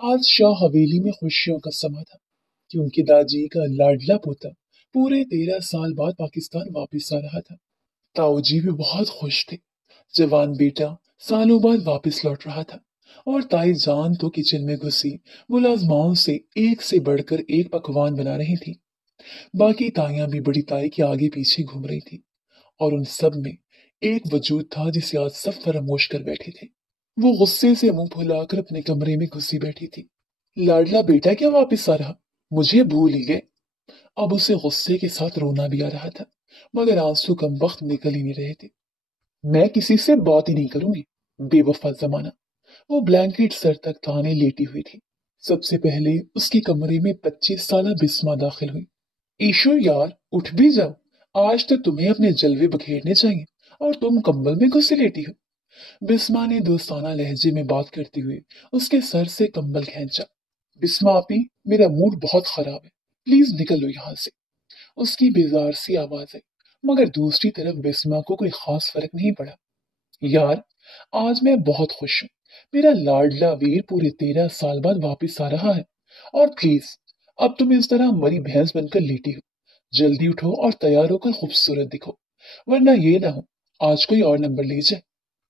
आज शाह हवेली में खुशियों का समा था कि उनके दादी का लाडला पोता पूरे 13 साल बाद पाकिस्तान वापस आ रहा था। ताऊ जी भी बहुत खुश थे। जवान बेटा सालों बाद वापस लौट रहा था और ताई जान तो किचन में घुसी मुलाजमाओं से एक बढ़कर एक पकवान बना रही थी। बाकी ताइयां भी बड़ी ताई के आगे पीछे घूम रही थी और उन सब में एक वजूद था जिसे आज सब फरामोश कर बैठे थे। वो गुस्से से मुंह फुलाकर अपने कमरे में घुसी बैठी थी। लाडला बेटा क्या वापस आ रहा, मुझे भूल ही गए। अब उसे गुस्से के साथ रोना भी आ रहा था, मगर आंसू कम वक्त निकल ही नहीं रहे थे। मैं किसी से बात ही नहीं करूंगी, बेवफा जमाना। वो ब्लैंकेट सर तक ताने लेटी हुई थी। सबसे पहले उसके कमरे में 25 साल बिस्मा दाखिल हुई। ईशु यार, उठ भी जाओ। आज तो तुम्हें अपने जलवे बखेरने चाहिए और तुम कंबल में घुसे लेटी हो। बिस्मा ने दोस्ताना लहजे में बात करते हुए उसके सर से कंबल खींचा। बिस्मा आपी, मेरा मूड बहुत खराब है, प्लीज निकल लो यहाँ से। उसकी बेजार सी आवाज आई, मगर दूसरी तरफ बिस्मा को कोई खास फर्क नहीं पड़ा। यार, आज मैं बहुत खुश हूँ। मेरा लाडला वीर पूरे 13 साल बाद वापिस आ रहा है। और प्लीज, अब तुम इस तरह मरी भैंस बनकर लेटी हो। जल्दी उठो और तैयार होकर खूबसूरत दिखो, वरना ये ना हो आज कोई और नंबर ले जाए।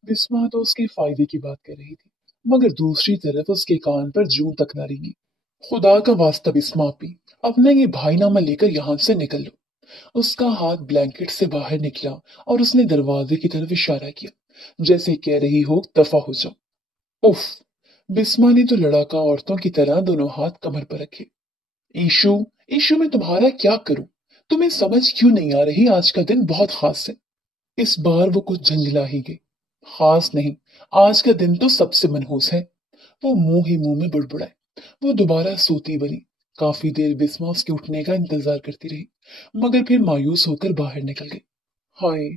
बिस्मा तो उसके फायदे की बात कर रही थी, मगर दूसरी तरफ उसके कान पर जूं तक न रेंगी। खुदा का वास्ता बिस्मा आपी, अपना ये भाईनामा लेकर यहाँ से निकल लो। उसका हाथ ब्लैंकेट से बाहर निकला और उसने दरवाजे की तरफ इशारा किया, जैसे कह रही हो दफा हो जाओ। उफ! बिस्मा ने तो लड़ाका औरतों की तरह दोनों हाथ कमर पर रखे। ईशु, ईशु मैं तुम्हारा क्या करूं? तुम्हें समझ क्यों नहीं आ रही? आज का दिन बहुत खास है। इस बार वो कुछ झंझला ही गई। खास नहीं, आज का दिन तो सबसे मनहूस है। वो मुंह ही मुंह में बुड़बुड़ाए। वो दोबारा सूती बनी। काफी देर बिस्मा उसके उठने का इंतजार करती रही, मगर फिर मायूस होकर बाहर निकल गई। हाय,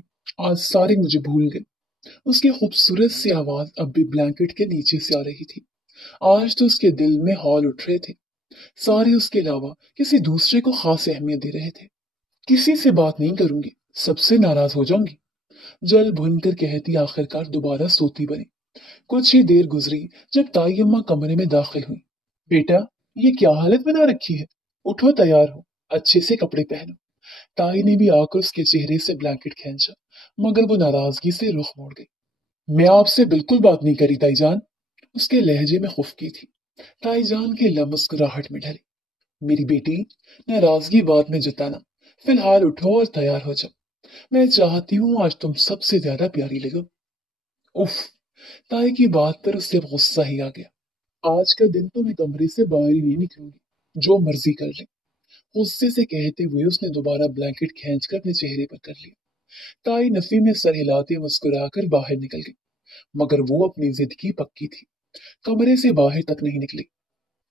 आज सारे मुझे भूल गए। उसकी खूबसूरत सी आवाज अब भी ब्लैंकेट के नीचे से आ रही थी। आज तो उसके दिल में हौल उठ रहे थे। सारे उसके अलावा किसी दूसरे को खास अहमियत दे रहे थे। किसी से बात नहीं करूंगी, सबसे नाराज हो जाऊंगी। जल भुनकर कहती आखिरकार दोबारा सोती बनी। कुछ ही देर गुजरी जब ताई अम्मा कमरे में दाखिल हुई। बेटा, ये क्या हालत बना रखी है? उठो, तैयार हो, अच्छे से कपड़े पहनो। ताई ने भी आकर उसके चेहरे से ब्लैंकेट खींचा, मगर वो नाराजगी से रुख मोड़ गई। मैं आपसे बिल्कुल बात नहीं करी ताईजान। उसके लहजे में खुफकी थी। ताईजान के लब मुस्कुराहट में ढले। मेरी बेटी, नाराजगी बाद में जताना। फिलहाल उठो और तैयार हो जाओ। मैं चाहती हूँ आज तुम सबसे ज्यादा प्यारी लगो। उफ! ताई की बात पर उससे गुस्सा ही आ गया। आज का दिन तो मैं कमरे से बाहर ही नहीं निकलूंगी, जो मर्जी कर ले। गुस्से से कहते हुए उसने दोबारा ब्लैंकेट खींचकर अपने चेहरे पर कर लिया। ताई नफी में सर हिलाते मुस्कुराकर बाहर निकल गई, मगर वो अपनी जिद की पक्की थी। कमरे से बाहर तक नहीं निकली।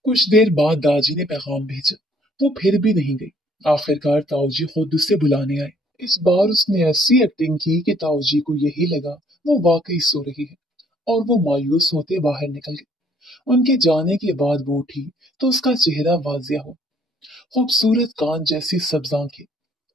कुछ देर बाद दाजी ने पैगाम भेजा। वो फिर भी नहीं गई। आखिरकार ताऊजी खुद उससे बुलाने आए। इस बार उसने ऐसी एक्टिंग की कि ताऊजी को यही लगा वो वाकई सो रही है, और वो मायूस होते बाहर निकल गई। उनके जाने के बाद वो उठी तो उसका चेहरा वाजिया हो। खूबसूरत कान जैसी सब्ज आंखें,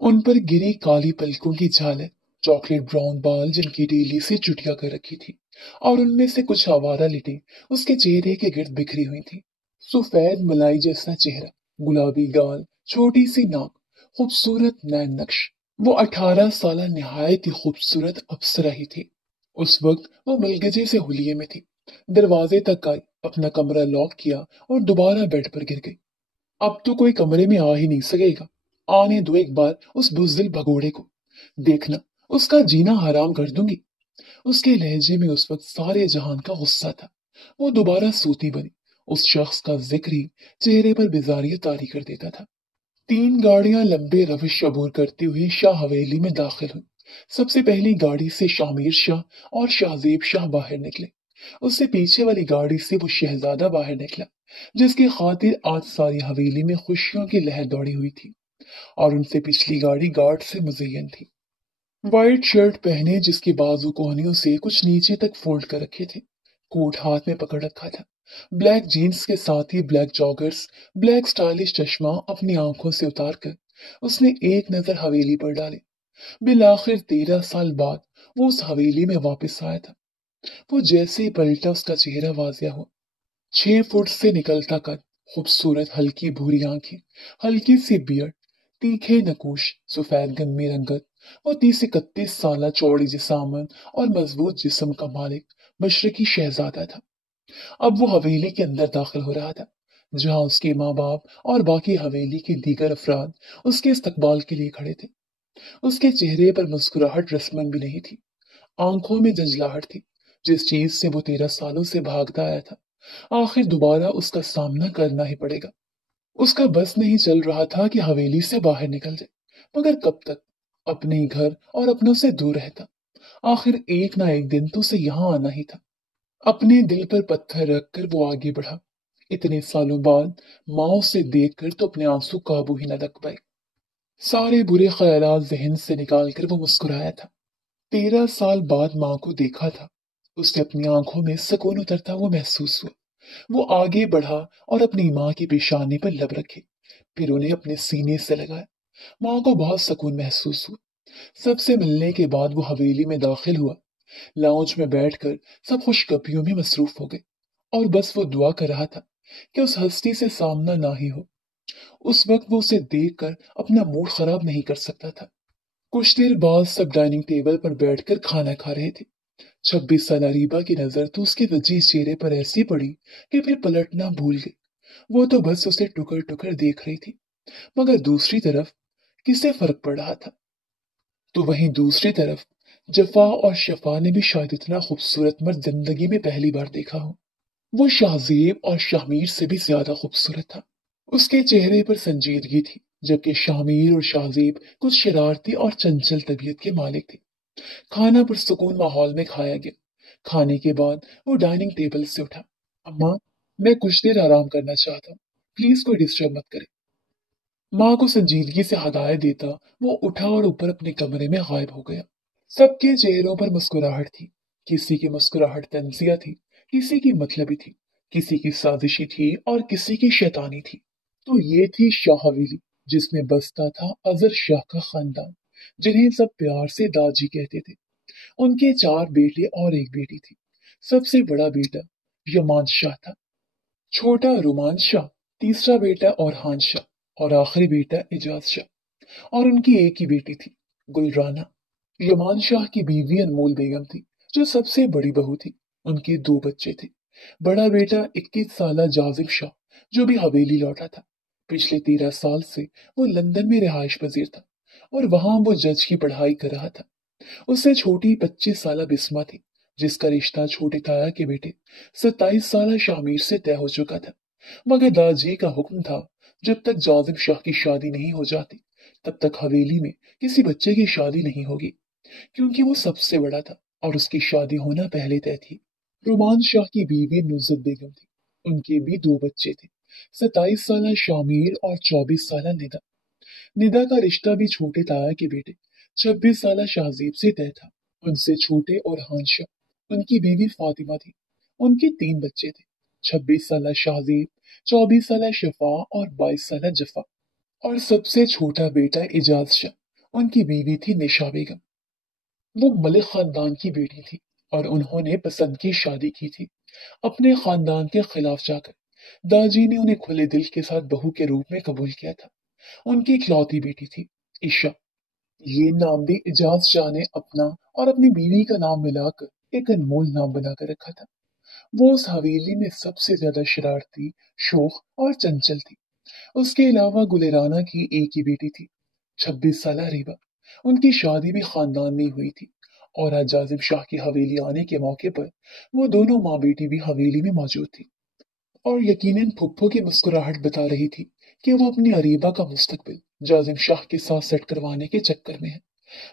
उन पर गिरी काली पलकों की झालर, चॉकलेट ब्राउन बाल जिनकी डेली से चुटिया कर रखी थी, और उनमें से कुछ आवारा लिटें उसके चेहरे के गिर्द बिखरी हुई थी। सफेद मलाई जैसा चेहरा, गुलाबी गाल, छोटी सी नाक, खूबसूरत नैन नक्श। वो 18 साल निहायत ही खूबसूरत अप्सरा ही थी। उस वक्त वो मलगजे से हुलिये में थी। दरवाजे तक आई, अपना कमरा लॉक किया और दोबारा बेड पर गिर गई। अब तो कोई कमरे में आ ही नहीं सकेगा। आने दो एक बार उस बुज़दिल भगोड़े को। देखना, उसका जीना हराम कर दूंगी। उसके लहजे में उस वक्त सारे जहान का गुस्सा था। वो दोबारा सूती बनी। उस शख्स का जिक्र ही चेहरे पर बेजारियत तारी कर देता था। 3 गाड़ियां लंबे रविश अबूर करती हुई शाह हवेली में दाखिल हुई। सबसे पहली गाड़ी से शामिर शाह और शाहजेब शाह बाहर निकले। उससे पीछे वाली गाड़ी से वो शहजादा बाहर निकला, जिसकी खातिर आज सारी हवेली में खुशियों की लहर दौड़ी हुई थी। और उनसे पिछली गाड़ी गार्ड से मुजय्यन थी, वाइट शर्ट पहने, जिसके बाजू कोहनियों से कुछ नीचे तक फोल्ड कर रखे थे। कोट हाथ में पकड़ रखा था। ब्लैक जीन्स के साथ ही ब्लैक जॉगर्स, ब्लैक स्टाइलिश चश्मा अपनी आंखों से उतार कर उसने एक नजर हवेली पर डाली। बिल आखिर 13 साल बाद वो उस हवेली में वापस आया था। वो जैसे ही पलटा उसका चेहरा वाजिया हुआ। 6 फुट से निकलता कद, खूबसूरत हल्की भूरी आंखें, हल्की सी बियर्ड, तीखे नकूश, सफेद गन्नी रंगत, और 30 से 31 साल चौड़ी जिसामत और मजबूत जिस्म का मालिक मशरकी शहजादा था। अब वो हवेली के अंदर दाखिल हो रहा था, जहां उसके माँ बाप और बाकी हवेली के दीगर अफराद उसके इस्तकबाल के लिए खड़े थे। उसके चेहरे पर मुस्कुराहट रस्मन भी नहीं थी, आंखों में झंझलाहट थी। जिस चीज से वो 13 सालों से भागता आया था, आखिर दोबारा उसका सामना करना ही पड़ेगा। उसका बस नहीं चल रहा था कि हवेली से बाहर निकल जाए, मगर कब तक अपने ही घर और अपनों से दूर रहता। आखिर एक ना एक दिन तो उसे यहाँ आना ही था। अपने दिल पर पत्थर रखकर वो आगे बढ़ा। इतने सालों बाद माँ उसे देखकर तो अपने आंसू काबू ही न रख पाए। सारे बुरे ख्यालात जहन से निकालकर वो मुस्कुराया था। 13 साल बाद माँ को देखा था। उसे अपनी आंखों में सुकून उतरता हुआ महसूस हुआ। वो आगे बढ़ा और अपनी माँ की पेशानी पर लब रखे, फिर उन्हें अपने सीने से लगाया। माँ को बहुत सुकून महसूस हुआ। सबसे मिलने के बाद वो हवेली में दाखिल हुआ। लाउंज में बैठकर सब खुशगपियों में मसरूफ हो गए, और बस वो दुआ कर रहा था कि उस हस्ती से सामना ना ही हो। उस वक्त वो उसे देखकर अपना मूड खराब नहीं कर सकता था। कुछ देर बाद सब डाइनिंग टेबल पर बैठकर खाना खा रहे थे। 26 साल रीबा की नजर तो उसके वजीज चेहरे पर ऐसी पड़ी कि फिर पलटना भूल गई। वो तो बस उसे टुकर टुकर देख रही थी, मगर दूसरी तरफ किसे फर्क पड़ रहा था। तो वहीं दूसरी तरफ जफा और शफा ने भी शायद इतना खूबसूरत मर्द जिंदगी में पहली बार देखा हो। वो शाहजेब और शाहमीर से भी ज्यादा खूबसूरत था। उसके चेहरे पर संजीदगी थी, जबकि शाहमीर और शाहजेब कुछ शरारती और चंचल तबीयत के मालिक थे। खाना पुरसुकून माहौल में खाया गया। खाने के बाद वो डाइनिंग टेबल से उठा। अम्मा, मैं कुछ देर आराम करना चाहता हूँ, प्लीज कोई डिस्टर्ब मत करे। माँ को संजीदगी से हदायत देता वो उठा और ऊपर अपने कमरे में गायब हो गया। सबके चेहरों पर मुस्कुराहट थी। किसी की मुस्कुराहट तंजिया थी, किसी की मतलबी थी, किसी की साजिशी थी और किसी की शैतानी थी। तो ये थी शाह हवेली, जिसमें बसता था अजहर शाह का खानदान, जिन्हें सब प्यार से दाजी कहते थे। उनके 4 बेटे और एक बेटी थी। सबसे बड़ा बेटा यमान शाह था, छोटा रुमान शाह, तीसरा बेटा औरहान शाह और आखिरी बेटा एजाज शाह। और उनकी एक ही बेटी थी, गुलराना। यमान शाह की बीवी अनमोल बेगम थी, जो सबसे बड़ी बहू थी। उनके 2 बच्चे थे। बड़ा बेटा 21 साला जाजिम शाह, जो भी हवेली लौटा था। पिछले 13 साल से वो लंदन में रिहाइश पजीर था, और वहां वो जज की पढ़ाई कर रहा था। उससे छोटी 25 साला बिस्मा थी, जिसका रिश्ता छोटे ताया के बेटे 27 साला शामिर से तय हो चुका था। मगर दादाजी का हुक्म था, जब तक जाजिम शाह की शादी नहीं हो जाती, तब तक हवेली में किसी बच्चे की शादी नहीं होगी, क्योंकि वो सबसे बड़ा था और उसकी शादी होना पहले तय थी। रुमान शाह की बीवी नुज़त बेगम थी। उनके भी 2 बच्चे थे, 27 साला शामिर और 24 साला निदा। निदा का रिश्ता भी छोटे ताया के बेटे 26 साला शाहजीब से तय था। उनसे छोटे और हानशाह, उनकी बीवी फातिमा थी। उनके 3 बच्चे थे, 26 साला शाहजीब, 24 साला शफा और 22 साला जफा। और सबसे छोटा बेटा इजाज शाह, उनकी बीवी थी निशा बेगम। वो मलिक खानदान की बेटी थी, और उन्होंने पसंद की शादी की थी, अपने खानदान के खिलाफ जाकर। दाजी ने उन्हें खुले दिल के साथ बहू के रूप में कबूल किया था। उनकी इकलौती बेटी थी ईशा। ये नाम भी इजाज शाह ने अपना और अपनी बीवी का नाम मिलाकर एक अनमोल नाम बनाकर रखा था। वो उस हवेली में सबसे ज्यादा शरारती, शोख और चंचल थी। उसके अलावा गुलेराना की एक ही बेटी थी, 26 साला रीबा। उनकी शादी भी खानदान में ही हुई थी, और आज जाजिम शाह की हवेली आने के मौके पर वो दोनों माँ बेटी भी हवेली में मौजूद थी। और यकीनन फुप्पो की मुस्कुराहट बता रही थी कि वो अपनी अरीबा का मुस्तकबिल जाजिम शाह के साथ सेट करवाने के चक्कर में है।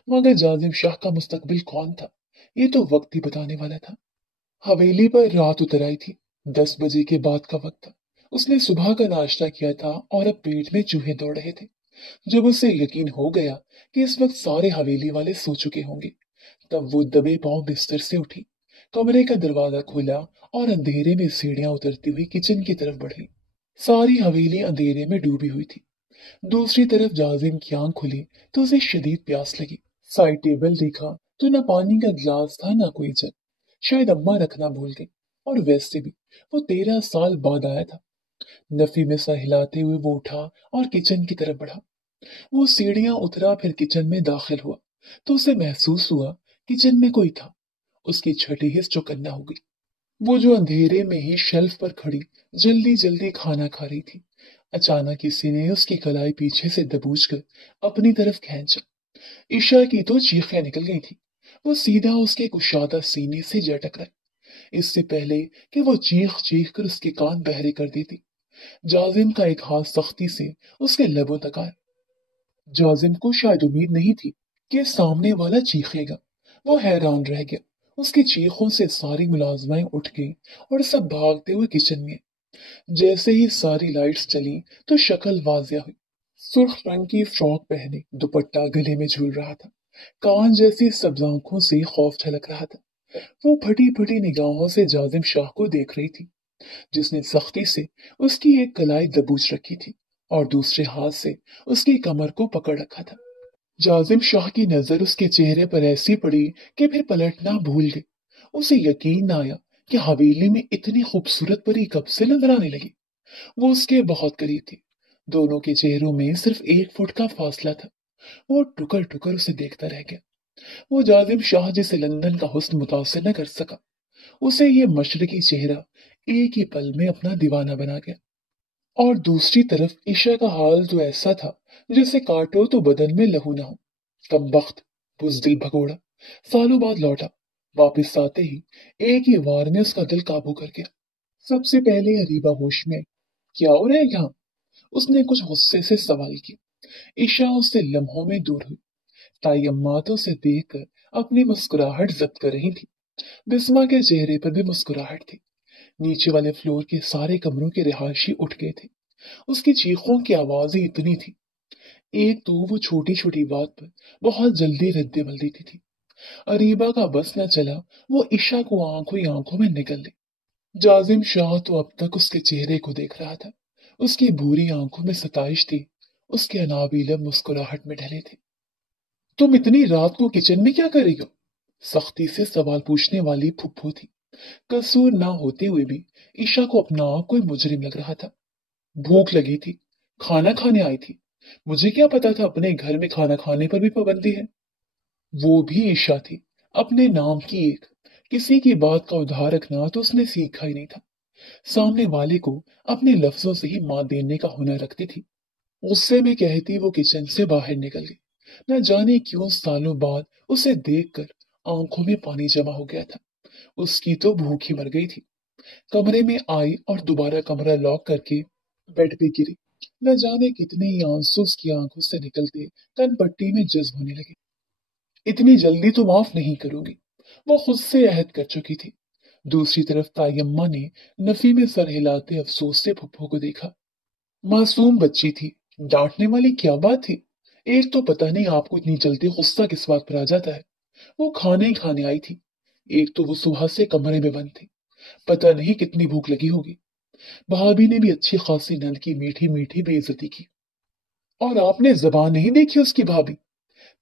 मगर जाजिम शाह का मुस्तकबिल कौन था, ये तो वक्त ही बताने वाला था। हवेली पर रात उतर आई थी। 10 बजे के बाद का वक्त था। उसने सुबह का नाश्ता किया था और अब पेट में चूहे दौड़ रहे थे। जब उसे यकीन हो गया कि इस वक्त सारे हवेली वाले सो चुके होंगे, तब वो दबे पांव बिस्तर से उठी, कमरे का दरवाजा खोला और अंधेरे में सीढ़ियां उतरती हुई किचन की तरफ बढ़ी। सारी हवेली अंधेरे में डूबी हुई थी। दूसरी तरफ जाजिम की आंख खुली तो उसे शदीद प्यास लगी। साइड टेबल देखा तो न पानी का गिलास था, ना कोई जग। शायद अम्मा रखना भूल गई। और वैसे भी वो 13 साल बाद आया था। नफी में सर हिलाते हुए वो उठा और किचन की तरफ बढ़ा। वो सीढ़ियां उतरा, फिर किचन में दाखिल हुआ तो उसे महसूस हुआ किचन में कोई था। उसकी छठी हिस्स चौकन्ना हो गई। वो जो अंधेरे में ही शेल्फ पर खड़ी जल्दी जल्दी खाना खा रही थी, अचानक किसी ने उसकी कलाई पीछे से दबोच कर अपनी तरफ खींचा। ईशा की तो चीखें निकल गई थी। वो सीधा उसके कुशादा सीने से जा टकराई, इससे पहले कि वो चीख चीख कर उसके कान बहरे कर देती। जाजिम का एक हाथ सख्ती से उसके लबों तक आया। जाजिम को शायद उम्मीद नहीं थी कि सामने वाला चीखेगा। वो हैरान रह गया। उसकी चीखों से सारी मुलाजमाएं उठ गईं और सब भागते हुए किचन में। जैसे ही सारी लाइट्स चली तो शक्ल वाजिया हुई। सुर्ख रंग की फ्रॉक पहने, दुपट्टा गले में झूल रहा था। कान जैसी सब्ज आंखों से खौफ झलक रहा था। वो फटी फटी निगाहों से जाजिम शाह को देख रही थी, जिसने सख्ती से उसकी एक कलाई दबोच रखी थी और दूसरे हाथ से उसकी कमर को पकड़ रखा था। जाजिम शाह की नजर उसके चेहरे पर ऐसी पड़ी कि फिर पलटना भूल गई। उसे यकीन न आया कि हवेली में इतनी खूबसूरत परी कब से नजर आने लगी। वो उसके बहुत करीब थी। दोनों के चेहरों में सिर्फ 1 फुट का फासला था। वो टुकर टुकर उसे देखता रह गया। वो जाजिम शाह जिसे लंदन का हुस्न मुतासिर न कर सका, उसे ये मशरकी चेहरा एक ही पल में अपना दीवाना बना गया। और दूसरी तरफ ईशा का हाल तो ऐसा था जैसे काटो तो बदन में लहू ना हो। कमबख्त, बुजदिल भगोड़ा, सालों बाद लौटा। वापिस आते ही एक ही वार में उसका दिल काबू कर गया। सबसे पहले अरीबा होश में आई। क्या हो रहा है यहाँ? उसने कुछ गुस्से से सवाल किया। ईशा उससे लम्हों में दूर हुई। ताई अम्मा तो उसे देखकर अपनी मुस्कुराहट जब्त कर रही थी। बिस्मा के चेहरे पर भी मुस्कुराहट थी। नीचे वाले फ्लोर के सारे कमरों के रिहायशी उठ गए थे। उसकी चीखों की आवाज ही इतनी थी। एक तो वो छोटी छोटी बात पर बहुत जल्दी रद्द देती थी। अरीबा का बस न चला, वो ईशा को आंखों ही आंखों में निकल ली। जाजिम शाह तो अब तक उसके चेहरे को देख रहा था। उसकी भूरी आंखों में सताइश थी। उसके अनाबी लब मुस्कुराहट में ढले थे। तुम इतनी रात को किचन में क्या कर रही हो? सख्ती से सवाल पूछने वाली फुप्पू थी। कसूर ना होते हुए भी ईशा को अपना आप कोई मुजरिम लग रहा था। भूख लगी थी, खाना खाने आई थी। मुझे क्या पता था अपने घर में खाना खाने पर भी पाबंदी है। वो भी ईशा थी, अपने नाम की एक। किसी की बात का उधार रखना तो उसने सीखा ही नहीं था। सामने वाले को अपने लफ्जों से ही मात देने का हुनर रखती थी। गुस्से में कहती वो किचन से बाहर निकल गई। न जाने क्यों सालों बाद उसे देखकर आंखों में पानी जमा हो गया था। उसकी तो भूख ही मर गई थी। कमरे में आई और दोबारा कमरा लॉक करके बेड पे गिरी। न जाने कितने ही आंसू उसकी आंखों से निकलते कन पट्टी में जज्ब होने लगे। इतनी जल्दी तो माफ नहीं करूंगी, वो खुद से अहद कर चुकी थी। दूसरी तरफ तायम्मा ने नफी में सर हिलाते अफसोस से फुप्पो को देखा। मासूम बच्ची थी, डांटने वाली क्या बात थी। एक तो पता नहीं आपको इतनी जल्दी गुस्सा किस बात पर आ जाता है। वो खाने ही खाने आई थी। एक तो वो सुबह से कमरे में बंद थी, पता नहीं कितनी भूख लगी होगी। भाभी ने भी अच्छी खासी नल की मीठी मीठी बेइज्जती की। और आपने जबान नहीं देखी उसकी भाभी?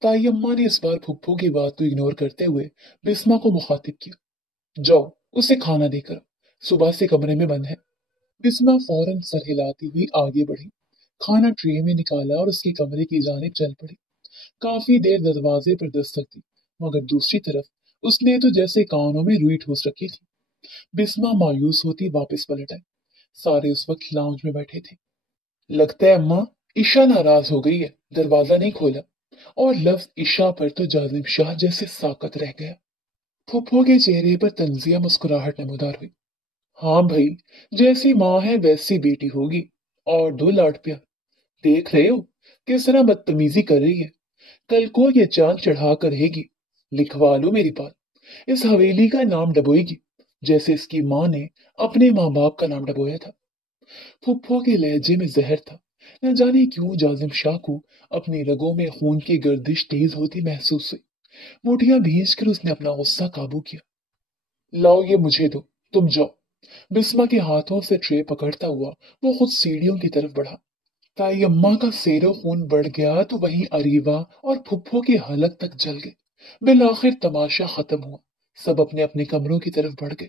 ताई अम्मा ने इस बार फुप्पो की बात को इग्नोर करते हुए बिस्मा को मुखातिब किया। जाओ, उसे खाना देकर आओ, सुबह से कमरे में बंद है। बिस्मा फौरन सर हिलाती हुई आगे बढ़ी, खाना ट्रे में निकाला और उसके कमरे की जानिब चल पड़ी। काफी देर दरवाजे पर दस्तक दी, मगर दूसरी तरफ उसने तो जैसे कानों में रुई ठूस रखी थी। बिस्मा मायूस होती वापस पलट आई। सारे उस वक्त लाउंज में बैठे थे। लगता है अम्मा ईशा नाराज हो गई है, दरवाजा नहीं खोला। और लफ्ज ईशा पर तो जालिम शाह जैसे साकत रह गया। फुप्पो के चेहरे पर तंजिया मुस्कुराहट नमूदार हुई। हाँ भाई, जैसी माँ है वैसी बेटी होगी। और दो लाड प्यार। देख रहे हो किस तरह बदतमीजी कर रही है। कल को ये चांद चढ़ा कर रहेगी। लिखवा लो मेरी बात, इस हवेली का नाम डबोएगी, जैसे इसकी माँ ने अपने माँ बाप का नाम डबोया था। फुप्पो के लहजे में जहर था। न जाने क्यों जाजिम शाह को अपनी रगों में खून की गर्दिश तेज होती महसूस हुई। मुठियां भींच कर उसने अपना गुस्सा काबू किया। लाओ ये मुझे दो, तुम जाओ। बिस्मा के हाथों से ट्रे पकड़ता हुआ वो खुद सीढ़ियों की तरफ बढ़ा। ताई अम्मा का सेरो खून बढ़ गया तो वहीं अरीबा और फुप्पो की हलक तक जल गए। बिल आखिर तमाशा खत्म हुआ। सब अपने अपने कमरों की तरफ बढ़ गए।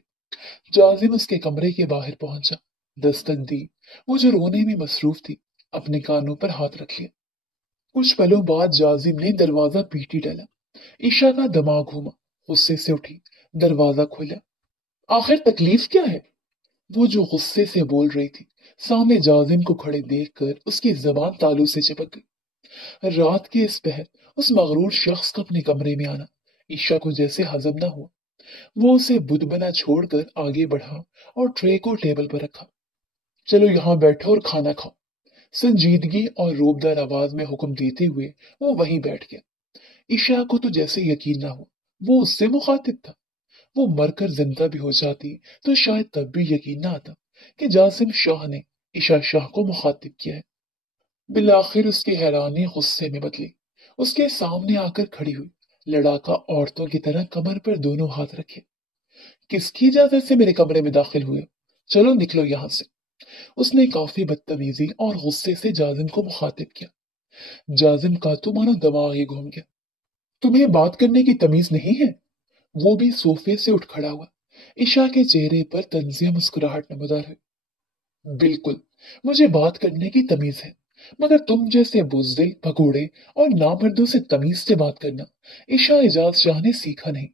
जाजिम उसके कमरे के बाहर पहुंचा, दस्तक दी। वो जो रोने में मसरूफ थी, अपने कानों पर हाथ रख लिया। कुछ पलों बाद जाजिम ने दरवाजा पीटी डाला। ईशा का दिमाग घूमा, गुस्से से उठी, दरवाजा खोला। आखिर तकलीफ क्या है? वो जो गुस्से से बोल रही थी, सामने जाजिम को खड़े देखकर उसकी जबान तालू से चिपक गई। रात के इस पहर उस मगरूर शख्स का अपने कमरे में आना ईशा को जैसे हजम ना हुआ। वो उसे बुत बना छोड़कर आगे बढ़ा और ट्रे को टेबल पर रखा। चलो यहाँ बैठो और खाना खाओ। संजीदगी और रोबदार आवाज में हुक्म देते हुए वो वहीं बैठ गया। ईशा को तो जैसे यकीन ना हो, वो उससे मुखातिब था। वो मरकर जिंदा भी हो जाती तो शायद तब भी यकीन ना आता कि जासिम शाह ने ईशा शाह को मुखातिब किया है। बिलाखिर उसकी हैरानी गुस्से में बदली। उसके सामने आकर खड़ी हुई, लड़ाका औरतों की तरह कमर पर दोनों हाथ रखे। किसकी इजाजत से मेरे कमरे में दाखिल हुए? चलो निकलो यहाँ से। उसने काफी बदतमीजी और गुस्से से जाजिम को मुखातिब किया। जाजिम का तो मानो दिमाग ही घूम गया। तुम्हें बात करने की तमीज नहीं है? वो भी सोफे से उठ खड़ा हुआ। ईशा के चेहरे पर तंजिया मुस्कुराहट नमदार है। बिल्कुल, मुझे बात करने की तमीज है, मगर तुम जैसे बुज़दिल, भगोड़े और नामर्दों से तमीज से बात करना ईशा एजाज शाह ने सीखा नहीं।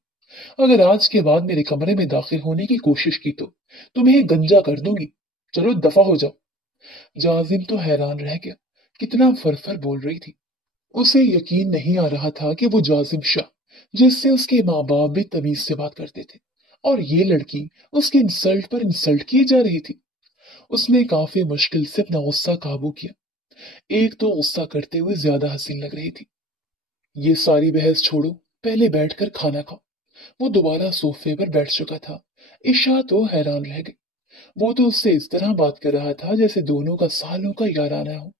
अगर आज के बाद मेरे कमरे में दाखिल होने की कोशिश की तो तुम्हें गंजा कर दूंगी। चलो दफा हो जाओ। जाजिम तो हैरान रह गया, कितना फरफर बोल रही थी। उसे यकीन नहीं आ रहा था कि वो जाजिम शाह, जिससे उसके माँ बाप भी तमीज से बात करते थे, और ये लड़की उसके इंसल्ट पर इंसल्ट किए जा रही थी। उसने काफी मुश्किल से अपना गुस्सा काबू किया। एक तो गुस्सा करते हुए ज्यादा हसीन लग रही थी। ये सारी बहस छोड़ो, पहले बैठकर खाना खाओ। वो दोबारा सोफे पर बैठ चुका था। ईशा तो हैरान रह गई। वो तो उससे इस तरह बात कर रहा था जैसे दोनों का सालों का याराना हो।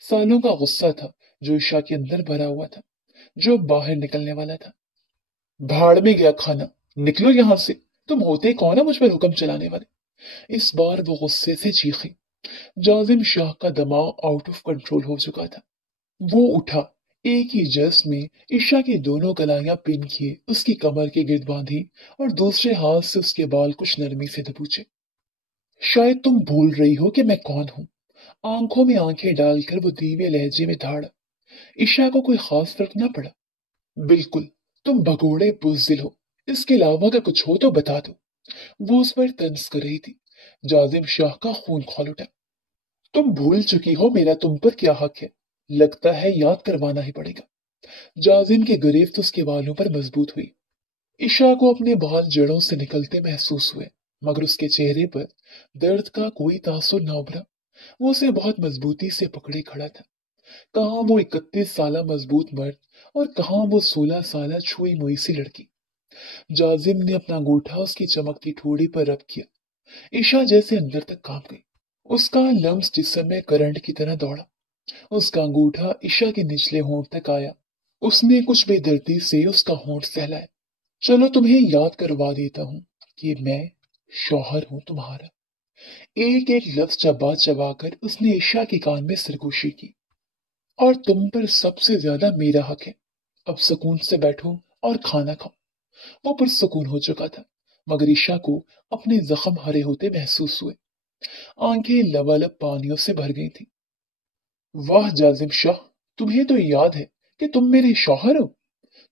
सालों का गुस्सा था जो ईशा के अंदर भरा हुआ था, जो बाहर निकलने वाला था। भाड़ में गया खाना, निकलो यहां से। तुम होते कौन है मुझ पर हुक्म चलाने वाले? इस बार वो गुस्से से चीखी। जाजिम शाह का दिमाग आउट ऑफ कंट्रोल हो चुका था। वो उठा, एक ही जस्ट में ईशा की दोनों कलाइयां पिन किए उसकी कमर के गिर्द बांधी और दूसरे हाथ से उसके बाल कुछ नरमी से दबोचे। शायद तुम भूल रही हो कि मैं कौन हूँ। आंखों में आंखें डालकर वो धीमे लहजे में धाड़ा। ईशा को कोई खास फर्क ना पड़ा। बिल्कुल, तुम भगोड़े बुज़दिल हो। इसके अलावा अगर कुछ हो तो बता दो। वो उस पर तंज कर रही थी। जाजिम शाह का खून खौल उठा। तुम भूल चुकी हो मेरा तुम पर क्या हक है। लगता है याद करवाना ही पड़ेगा। जाजिम की गिरफ्त उसके बालों पर मजबूत हुई। ईशा को अपने बाल जड़ों से निकलते महसूस हुए, मगर उसके चेहरे पर दर्द का कोई तासुर न उभरा। वो उसे बहुत मजबूती से पकड़े खड़ा था। कहाँ वो 31 साल मजबूत मर्द और कहाँ वो 16 साल छुई मुई सी लड़की। जाजिम ने अपना अंगूठा उसकी चमकती ठोड़ी पर रब किया। ईशा जैसे अंदर तक कांप गई। उसका लम्स जिस्म में करंट की तरह दौड़ा। उसका अंगूठा ईशा के निचले होंठ तक आया। उसने कुछ बेदर्दी से उसका होंठ सहलाया। चलो तुम्हें याद करवा देता हूँ कि मैं शौहर हूँ तुम्हारा। एक एक लफ्ज चबा चबा कर उसने ईशा के कान में सरगोशी की। और तुम पर सबसे ज्यादा मेरा हक है। अब सुकून से बैठो और खाना खाओ। वो पुरसुकून हो चुका था, मगर ईशा को अपने जख्म हरे होते महसूस हुए। आंखें लबालब पानियों से भर गई थी। वाह जाजिम शाह, तुम्हें तो याद है कि तुम मेरे शौहर हो।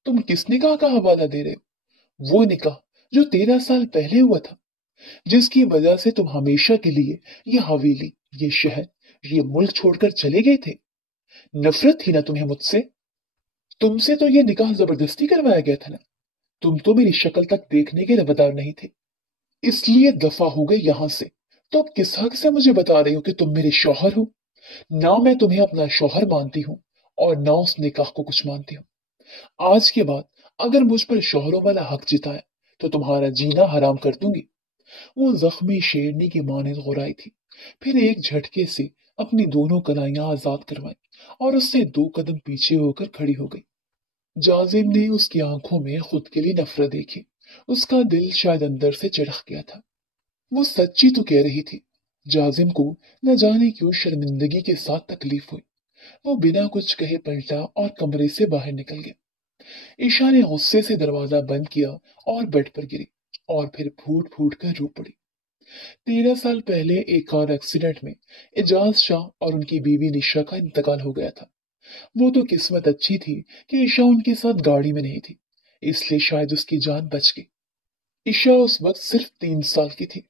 तुम किस निकाह का हवाला दे रहे हो? वो निकाह जो 13 साल पहले हुआ था, जिसकी वजह से तुम हमेशा के लिए ये हवेली, ये शहर, ये मुल्क छोड़कर चले गए थे। नफरत थी ना तुम्हें मुझसे? तुमसे तो ये निकाह जबरदस्ती करवाया गया था ना। तुम तो मेरी शक्ल तक देखने के रवादार नहीं थे, इसलिए दफा हो गए यहां से। तो अब किस हक से मुझे बता रही हो कि तुम मेरे शौहर हो? ना मैं तुम्हें अपना शौहर मानती हूँ और ना उस निकाह को कुछ मानती हूँ। आज के बाद अगर मुझ पर शौहरों वाला हक जिताया तो तुम्हारा जीना हराम कर दूंगी। वो जख्मी शेरनी की मानिंद गुर्राई थी, फिर एक झटके से अपनी दोनों कलाइयां आजाद करवाई और उससे 2 कदम पीछे होकर खड़ी हो गई। जाजिम ने उसकी आंखों में खुद के लिए नफरत देखी। उसका दिल शायद अंदर से चढ़क गया था। वो सच्ची तो कह रही थी। जाजिम को न जाने क्यों शर्मिंदगी के साथ तकलीफ हुई। वो बिना कुछ कहे पलटा और कमरे से बाहर निकल गया। ईशा ने गुस्से से दरवाजा बंद किया और बेड पर गिरी। और फिर फूट फूट कर रो पड़ी। 13 साल पहले एक कार एक्सीडेंट में एजाज शाह और उनकी बीवी निशा का इंतकाल हो गया था। वो तो किस्मत अच्छी थी कि ईशा उनके साथ गाड़ी में नहीं थी, इसलिए शायद उसकी जान बच गई। ईशा उस वक्त सिर्फ 3 साल की थी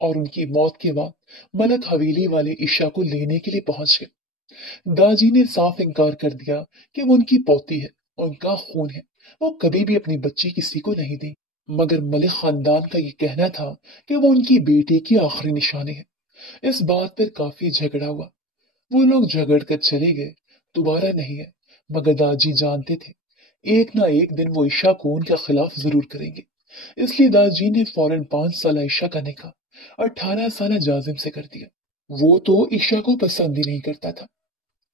और उनकी मौत के बाद मलक हवेली वाले ईशा को लेने के लिए पहुंच गए। दाजी ने साफ इनकार कर दिया कि वो उनकी पोती है, उनका खून है, वो कभी भी अपनी बच्ची किसी को नहीं दी। मगर मलिक खानदान का ये कहना था कि वो उनकी बेटी की आखिरी निशानी है। इस बात पर काफी झगड़ा हुआ। वो लोग झगड़ कर चले गए, दोबारा नहीं है। मगर दादी जानते थे एक ना एक दिन वो ईशा को उनके खिलाफ जरूर करेंगे। इसलिए दादी ने फौरन 5 साल ईशा का निकाह 18 साल जाजिम से कर दिया। वो तो ईशा को पसंद ही नहीं करता था।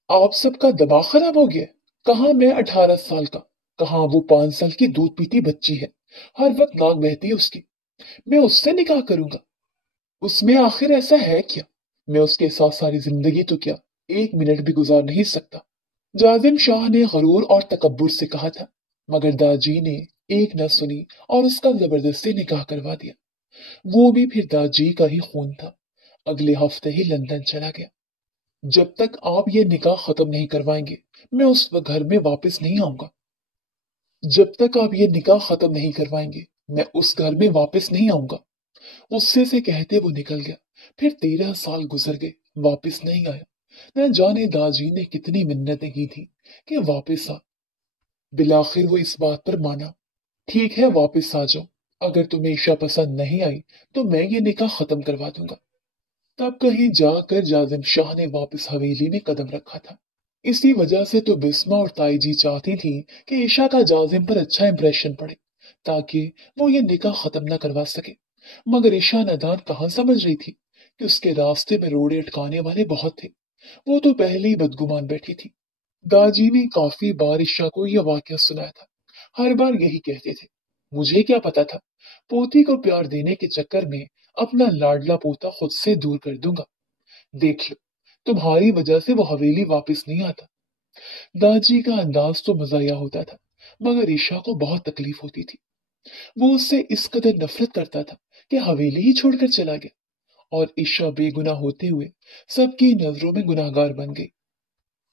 आप सबका दिमाग खराब हो गया। कहाँ मैं 18 साल का, कहाँ वो 5 साल की दूध पीती बच्ची है। हर वक्त नाक बहती है उसकी। मैं उससे निकाह करूंगा। उसमें आखिर ऐसा है क्या? मैं उसके साथ सारी जिंदगी तो क्या, 1 मिनट भी गुजार नहीं सकता। जाजिम शाह ने गरूर और तकब्बुर से कहा था, मगर दाजी ने एक न सुनी और उसका जबरदस्ती निकाह करवा दिया। वो भी फिर दाजी का ही खून था। अगले हफ्ते ही लंदन चला गया। जब तक आप ये निकाह खत्म नहीं करवाएंगे, मैं उस घर में वापस नहीं आऊंगा। जब तक आप ये निकाह खत्म नहीं करवाएंगे, मैं उस घर में वापस नहीं आऊंगा। गुस्से से कहते वो निकल गया। फिर 13 साल गुजर गए, वापस नहीं आया। न जाने दाजी ने कितनी मिन्नतें की थी कि वापस आ। बिलाखिर वो इस बात पर माना। ठीक है, वापस आ जाओ। अगर तुम्हें ईशा पसंद नहीं आई तो मैं ये निकाह खत्म करवा दूंगा। तब कहीं जाकर जाजिम शाह ने वापस हवेली में कदम रखा था। इसी वजह से तो बिस्मा और ताई जी चाहती थी कि ईशा का जाजिम पर अच्छा इंप्रेशन पड़े, ताकि वो ये निकाह खत्म न करवा सके। मगर ईशा नादान कहाँ समझ रही थी कि उसके रास्ते में रोड़े अटकाने वाले बहुत थे। वो तो पहले ही बदगुमान बैठी थी। दाजी ने काफी बार ईशा को यह वाकया सुनाया था। हर बार यही कहते थे, मुझे क्या पता था, पोती को प्यार देने के चक्कर में अपना लाडला पोता खुद से दूर कर दूंगा। देख लो, तुम्हारी वजह से वो हवेली वापस नहीं आता। दादी का अंदाज तो मजाया होता था, मगर ईशा को बहुत तकलीफ होती थी। वो उससे इस कदर नफरत करता था कि हवेली ही छोड़कर चला गया। और ईशा बेगुनाह होते हुए सबकी नजरों में गुनाहगार बन गई।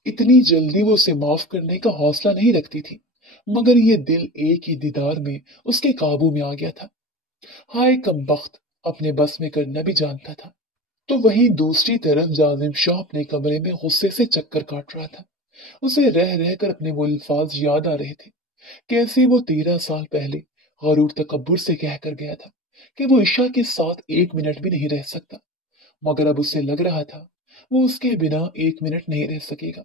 इतनी जल्दी वो उसे माफ करने का हौसला नहीं रखती थी, मगर ये दिल एक ही दीदार में उसके काबू में आ गया था। हाय कमबख्त, अपने बस में करना भी जानता था। तो वहीं दूसरी तरफ जाजिम शाह अपने कमरे में गुस्से से चक्कर काट रहा था। उसे रह रह कर अपने वो अल्फाज याद आ रहे थे। कैसे वो 13 साल पहले गरूर तकब्बुर से कह कर गया था कि वो ईशा के साथ 1 मिनट भी नहीं रह सकता। मगर अब उसे लग रहा था वो उसके बिना 1 मिनट नहीं रह सकेगा।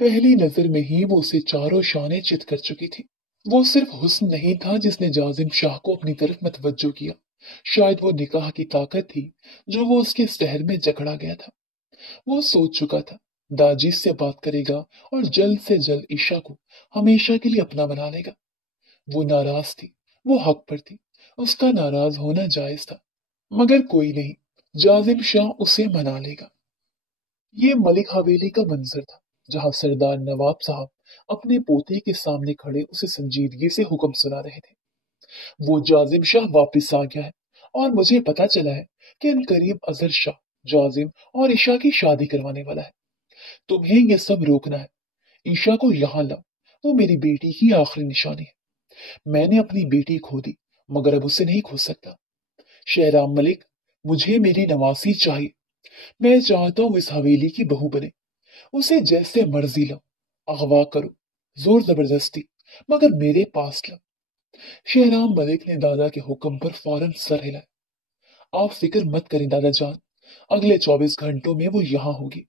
पहली नजर में ही वो उसे चारों शाने चित कर चुकी थी। वो सिर्फ हुस्न नहीं था जिसने जाजिम शाह को अपनी तरफ मतवज्जो किया, शायद वो निकाह की ताकत थी जो वो उसके सहर में जकड़ा गया था। वो सोच चुका था दाजी से बात करेगा और जल्द से जल्द ईशा को हमेशा के लिए अपना बना लेगा। वो नाराज थी, वो हक पर थी, उसका नाराज होना जायज था। मगर कोई नहीं, जाजिम शाह उसे मना लेगा। ये मलिक हवेली का मंजर था, जहां सरदार नवाब साहब अपने पोते के सामने खड़े उसे संजीदगी से हुक्म सुना रहे थे। वो जाजिम शाह वापिस आ गया है और मुझे पता चला है कि इन करीब अजहर शाह जाजिम और ईशा की शादी करवाने वाला है। तुम्हें ये सब रोकना है। ईशा को यहाँ लाओ, वो मेरी बेटी की आखिरी निशानी है। मैंने अपनी बेटी खो दी, मगर अब उसे नहीं खो सकता। शहराम मलिक, मुझे मेरी नवासी चाहिए। मैं चाहता हूँ इस हवेली की बहू बने। उसे जैसे मर्जी लो, अगवा करो, जोर जबरदस्ती, मगर मेरे पास लो। शहराम मलिक ने दादा के हुक्म पर फौरन सर हिलाया। आप फिक्र मत करें दादा जान, अगले 24 घंटों में वो यहाँ होगी।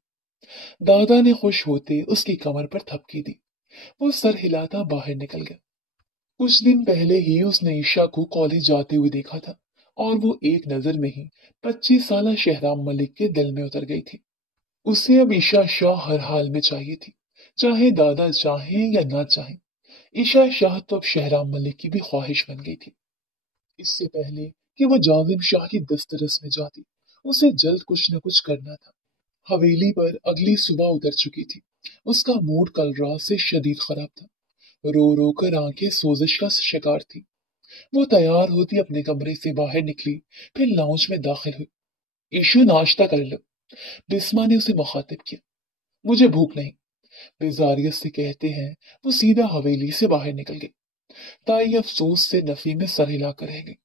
दादा ने खुश होते उसकी कमर पर थपकी दी। वो सर हिलाता बाहर निकल गया। कुछ दिन पहले ही उसने ईशा को कॉलेज जाते हुए देखा था और वो एक नजर में ही 25 साल शहराम मलिक के दिल में उतर गई थी। उसे अब ईशा शाह हर हाल में चाहिए थी, चाहे दादा चाहे या ना चाहे। ईशा शाह तो अब शहराम मलिक की भी ख्वाहिश बन गई थी। इससे पहले कि वो जाजिम शाह की दस्तरस में जाती, उसे जल्द कुछ न कुछ करना था। हवेली पर अगली सुबह उतर चुकी थी। उसका मूड कल रात से शदीद खराब था। रो रो कर आंखें सोजिश का शिकार थी। वो तैयार होती अपने कमरे से बाहर निकली, फिर लाउंज में दाखिल हुई। ईशु, नाश्ता कर लो, बिस्मा ने उसे मुखातिब किया। मुझे भूख नहीं, बेजारियत से कहते हैं वो सीधा हवेली से बाहर निकल गई। ताई अफसोस से नफी में सर हिलाकर रह गई।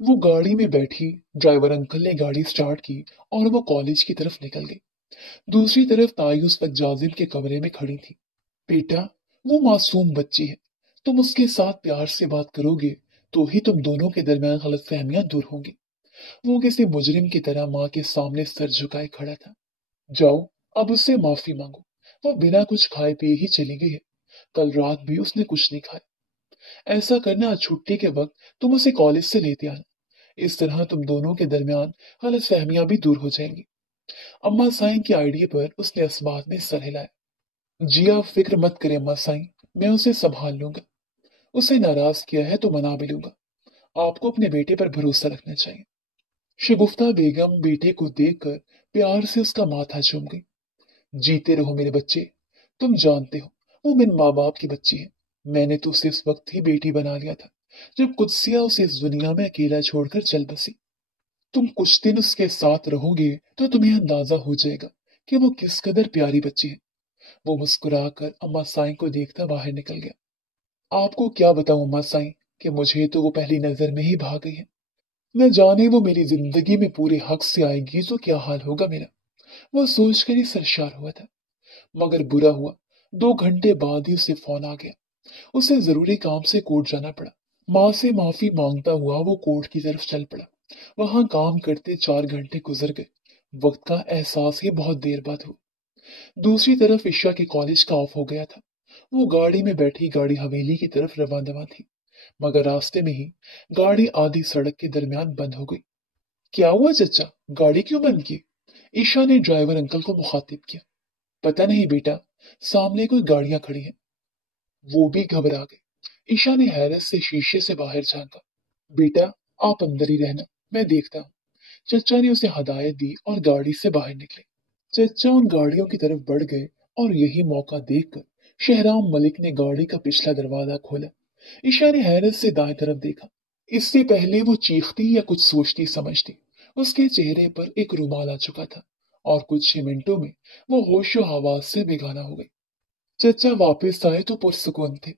वो गाड़ी में बैठी, ड्राइवर अंकल ने गाड़ी स्टार्ट की और वो कॉलेज की तरफ निकल गई। दूसरी तरफ ताई उस वक्त जाजिम के कमरे में खड़ी थी। बेटा, वो मासूम बच्ची है, तुम उसके साथ प्यार से बात करोगे तो ही तुम दोनों के दरमियान गलतफहमियां दूर होंगी। वो किसी मुजरिम की तरह माँ के सामने सर झुकाए खड़ा था। जाओ, अब उससे माफी मांगो, वो बिना कुछ खाए पिए ही चली गई है। कल रात भी उसने कुछ नहीं खाया। ऐसा करना, आज छुट्टी के वक्त तुम उसे कॉलेज से लेते आना। इस तरह तुम दोनों के दरमियान गलतफहमियां भी दूर हो जाएंगी। अम्मा साईं की आइडिया पर उसने इस बात में सर हिलाया। जी आप फिक्र मत करें अम्मा साईं, मैं उसे संभाल लूंगा। उसे नाराज किया है तो मना भी लूंगा। आपको अपने बेटे पर भरोसा रखना चाहिए। शगुफ्ता बेगम बेटे को देखकर प्यार से उसका माथा चूम गई। जीते रहो मेरे बच्चे, तुम जानते हो वो मेरे माँ बाप की बच्ची है। मैंने तो उसे इस वक्त ही बेटी बना लिया था जब कुदसिया उसे इस दुनिया में अकेला छोड़कर चल बसी। तुम कुछ दिन उसके साथ रहोगे तो तुम्हें अंदाजा हो जाएगा कि वो किस कदर प्यारी बच्ची है। वो मुस्कुराकर अम्मा साईं को देखता बाहर निकल गया। आपको क्या बताऊं अम्मा साईं, कि मुझे तो वो पहली नजर में ही भाग गई है। न जाने वो मेरी जिंदगी में पूरे हक से आएगी तो क्या हाल होगा मेरा। वो सोचकर ही सरशार हुआ था। मगर बुरा हुआ, 2 घंटे बाद ही उसे फोन आ गया। उसे जरूरी काम से कोर्ट जाना पड़ा। माँ से माफी मांगता हुआ वो कोर्ट की तरफ चल पड़ा। वहां काम करते 4 घंटे गुजर गए। वक्त का एहसास ही बहुत देर बाद हुआ। दूसरी तरफ ईशा के कॉलेज का ऑफ हो गया था। वो गाड़ी में बैठी गाड़ी हवेली की तरफ रवाना थी, मगर रास्ते में ही गाड़ी आधी सड़क के दरमियान बंद हो गई। क्या हुआ चचा, गाड़ी क्यों बंद की? ईशा ने ड्राइवर अंकल को मुखातिब किया। पता नहीं बेटा, सामने कोई गाड़ियां खड़ी हैं। वो भी घबरा गए। ईशा ने हैरत से शीशे से बाहर झांका। बेटा, आप अंदर ही रहना, मैं देखता हूँ। चचा ने उसे हदायत दी और गाड़ी से बाहर निकले। चचा उन गाड़ियों की तरफ बढ़ गए और यही मौका देखकर शहराम मलिक ने गाड़ी का पिछला दरवाजा खोला। ईशा ने हैरत से दाएं तरफ देखा। इससे पहले वो चीखती या कुछ सोचती समझती, उसके चेहरे पर एक रुमाल आ चुका था और कुछ ही मिनटों में वो होशो हवास से बेगाना हो गई। चचा वापस आए तो पुरसुकून थे।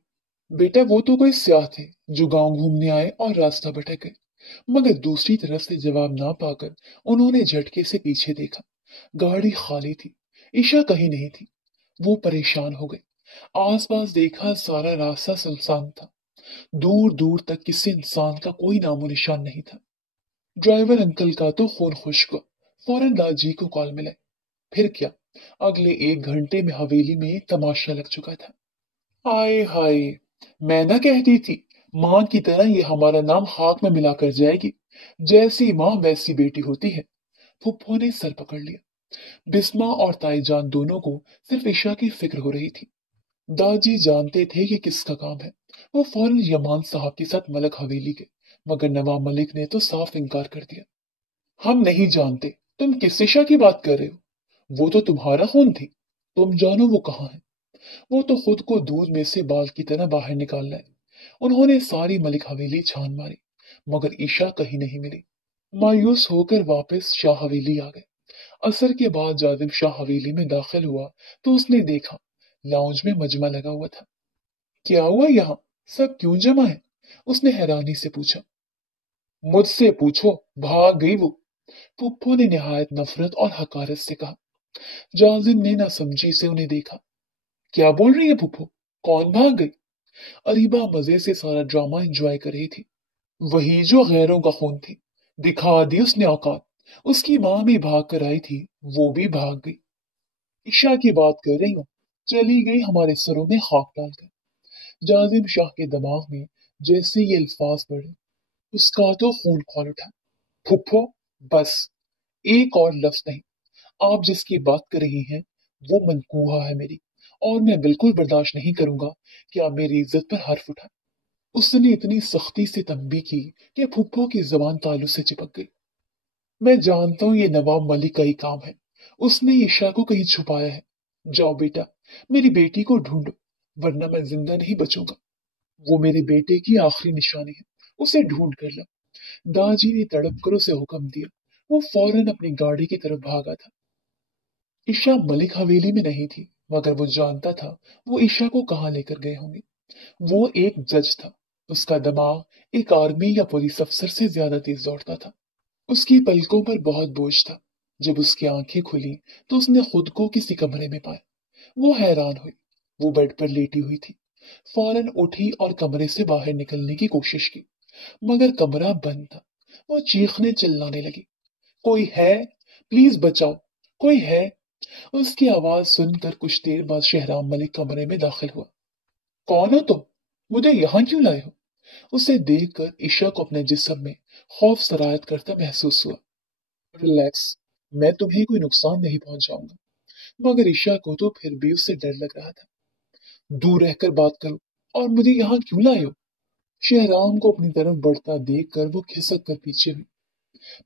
बेटा, वो तो कोई स्याह थे जो गांव घूमने आए और रास्ता भटक गए। मगर दूसरी तरफ से जवाब ना पाकर उन्होंने झटके से पीछे देखा। गाड़ी खाली थी, ईशा कहीं नहीं थी। वो परेशान हो गए। आसपास देखा, सारा रास्ता सुनसान था। दूर दूर तक किसी इंसान का कोई नामो निशान नहीं था। ड्राइवर अंकल का तो खून खुश्क हुआ। फौरन दादी को कॉल मिलाई। फिर क्या, अगले 1 घंटे में हवेली में तमाशा लग चुका था। हाय हाय, मैं ना कहती थी, माँ की तरह ये हमारा नाम खाक में मिलाकर जाएगी। जैसी माँ वैसी बेटी होती है। फुप्पो ने सर पकड़ लिया। बिस्मा और ताईजान दोनों को सिर्फ ईशा की फिक्र हो रही थी। दादी जानते थे कि किसका काम है। वो फौरन यमान साहब के साथ मलक हवेली गए, मगर नवाब मलिक ने तो साफ इनकार कर दिया। हम नहीं जानते, तुम किस ईशा की बात कर रहे हो? वो तो तुम्हारा खून थी, तुम जानो वो कहाँ है। वो तो खुद को दूध में से बाल की तरह बाहर निकाल लाए। उन्होंने सारी मलिक हवेली छान मारी, मगर ईशा कहीं नहीं मिली। मायूस होकर वापस शाह हवेली आ गए। असर के बाद जाजिम शाह हवेली में दाखिल हुआ तो उसने देखा लाउंज में मजमा लगा हुआ था। क्या हुआ यहाँ, सब क्यों जमा है? उसने हैरानी से पूछा। मुझसे पूछो, भाग गई वो, पुप्पो ने निहायत नफरत और हकारत से कहा। जाजिम ने नासमझी से उन्हें देखा। क्या बोल रही है पुप्पो, कौन भाग गई? अरीबा मजे से सारा ड्रामा एंजॉय कर रही थी। वही जो गैरों का खून थी, दिखा दी उसने औकात। उसकी माँ भी भाग कर आई थी, वो भी भाग गई। ईशा की बात कर रही हूँ, चली गई हमारे सरों में खाक डालकर। जाजिम शाह के दिमाग में जैसे ये अल्फाज पड़े, उसका तो खून खौल उठा। फुफ्फो, बस, एक और लफ्ज नहीं। आप जिसकी बात कर रही हैं वो मनकूहा है मेरी, और मैं बिल्कुल बर्दाश्त नहीं करूंगा कि आप मेरी इज्जत पर हर्फ उठाएं। उसने इतनी सख्ती से तंबी की कि फुप्पो की जबान तालू से चिपक गई। मैं जानता हूँ ये नवाब मलिक का ही काम है, उसने ईशा को कहीं छुपाया है। जाओ बेटा, मेरी बेटी को ढूंढो, वरना मैं जिंदा नहीं बचूंगा। वो मेरे बेटे की आखिरी निशानी है, उसे ढूंढ कर ला। दाजी ने तड़प कर उसे हुक्म दिया। वो फौरन अपनी गाड़ी की तरफ भागा था। ईशा मलिक हवेली में नहीं थी, मगर वो जानता था वो ईशा को कहाँ लेकर गए होंगे। वो एक जज था। उसका दिमाग एक आर्मी या पुलिस अफसर से ज्यादा तेज दौड़ता था। उसकी पलकों पर बहुत बोझ था। जब उसकी आंखें खुली तो उसने खुद को किसी कमरे में पाया। वो हैरान हुई। वो बेड पर लेटी हुई थी। फौरन उठी और कमरे से बाहर निकलने की कोशिश की, मगर कमरा बंद था। वो चीखने चिल्लाने लगी, कोई है? प्लीज बचाओ, कोई है? उसकी आवाज सुनकर कुछ देर बाद शहराम मलिक कमरे में दाखिल हुआ। कौन हो तुम? मुझे यहाँ क्यों लाए हो? उसे देखकर ईशा को अपने जिस्म में खौफ सरायत करता महसूस हुआ। रिलैक्स, मैं तुम्हें कोई नुकसान नहीं पहुंचाऊंगा। मगर ईशा को तो फिर भी उससे डर लग रहा था। दूर रहकर बात करो, और मुझे यहाँ क्यों लाए हो? शहराम को अपनी तरफ बढ़ता देखकर वो खिसक कर पीछे हुई।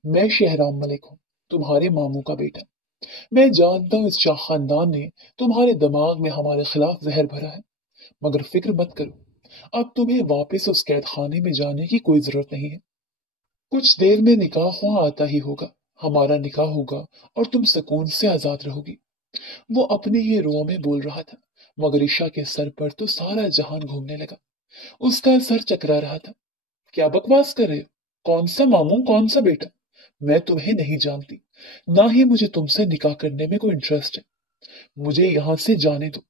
मैं शहराम मलिक हूँ, तुम्हारे मामू का बेटा। मैं जानता हूँ इस शाह खानदान ने तुम्हारे दिमाग में हमारे खिलाफ जहर भरा है, मगर फिक्र मत करो। अब तुम्हें वापस उस कैद खाने में जाने की कोई जरूरत नहीं है। कुछ देर में निकाह वहां आता ही होगा। हमारा निकाह होगा और तुम सुकून से आजाद रहोगी। वो अपने ही रोह में बोल रहा था, मगर ईशा के सर पर तो सारा जहान घूमने लगा। उसका सर चकरा रहा था। क्या बकवास कर रहे हो? कौन सा मामू, कौन सा बेटा? मैं तुम्हें नहीं जानती, ना ही मुझे तुमसे निकाह करने में कोई इंटरेस्ट है। मुझे यहाँ से जाने दो।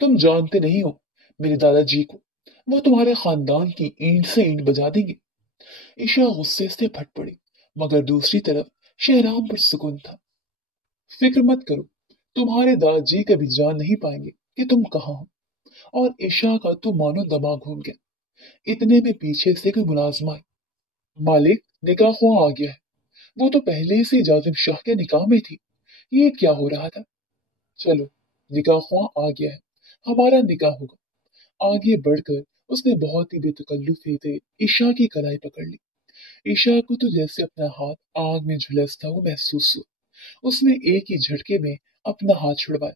तुम जानते नहीं हो मेरे दादाजी को। वो तुम्हारे खानदान की ईंट से ईंट बजा देंगे। ईशा गुस्से से फट पड़ी, मगर दूसरी तरफ शहराम पर सुकून था। फिक्र मत करो, तुम्हारे दादाजी कभी जान नहीं पाएंगे कि तुम कहाँ हो। और ईशा का तो मानो दिमाग घूम गया। इतने में पीछे से कोई मुलाजिम आई। मालिक, निकाह ख्वाह आ गया है। वो तो पहले से जाजिम शाह के निकाह में थी। ये क्या हो रहा था? चलो, निकाह ख्वाह आ गया है, हमारा निकाह होगा। आगे बढ़कर उसने बहुत ही बेतकल्लुफी से ईशा की कलाई पकड़ ली। ईशा को तो जैसे अपना हाथ आग में झुलसता हुआ महसूस हुआ। उसने एक ही झटके में अपना हाथ छुड़वाया।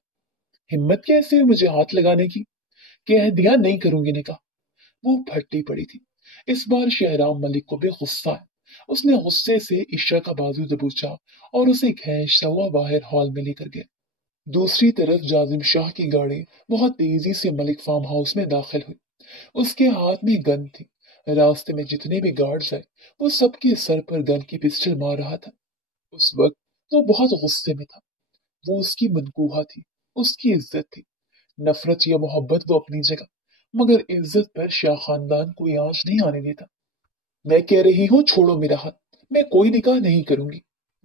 हिम्मत कैसे हुई मुझे हाथ लगाने की? कह दिया नहीं करूंगी निकाह। वो फटी पड़ी थी। इस बार शहराम मलिक को भी गुस्सा आया। उसने गुस्से से ईशा का बाजू दबोचा और उसे खींचता हुआ बाहर हॉल में लेकर गया। दूसरी तरफ जाजिम शाह की गाड़ी बहुत तेजी से मलिक फार्म हाउस में दाखिल हुई। उसके हाथ में गन थी। रास्ते में जितने भी गार्ड्स आए, वो सबके सर पर गन की पिस्टल मार रहा था। उस वक्त वो बहुत गुस्से में था। वो उसकी मनकूहा थी, उसकी इज्जत थी। नफरत या मोहब्बत वो अपनी जगह, मगर इज्जत पर शाह खानदान कोई आंच नहीं आने देता। मैं कह रही हूँ छोड़ो मेरा हाथ, मैं कोई निकाह नहीं करूंगी।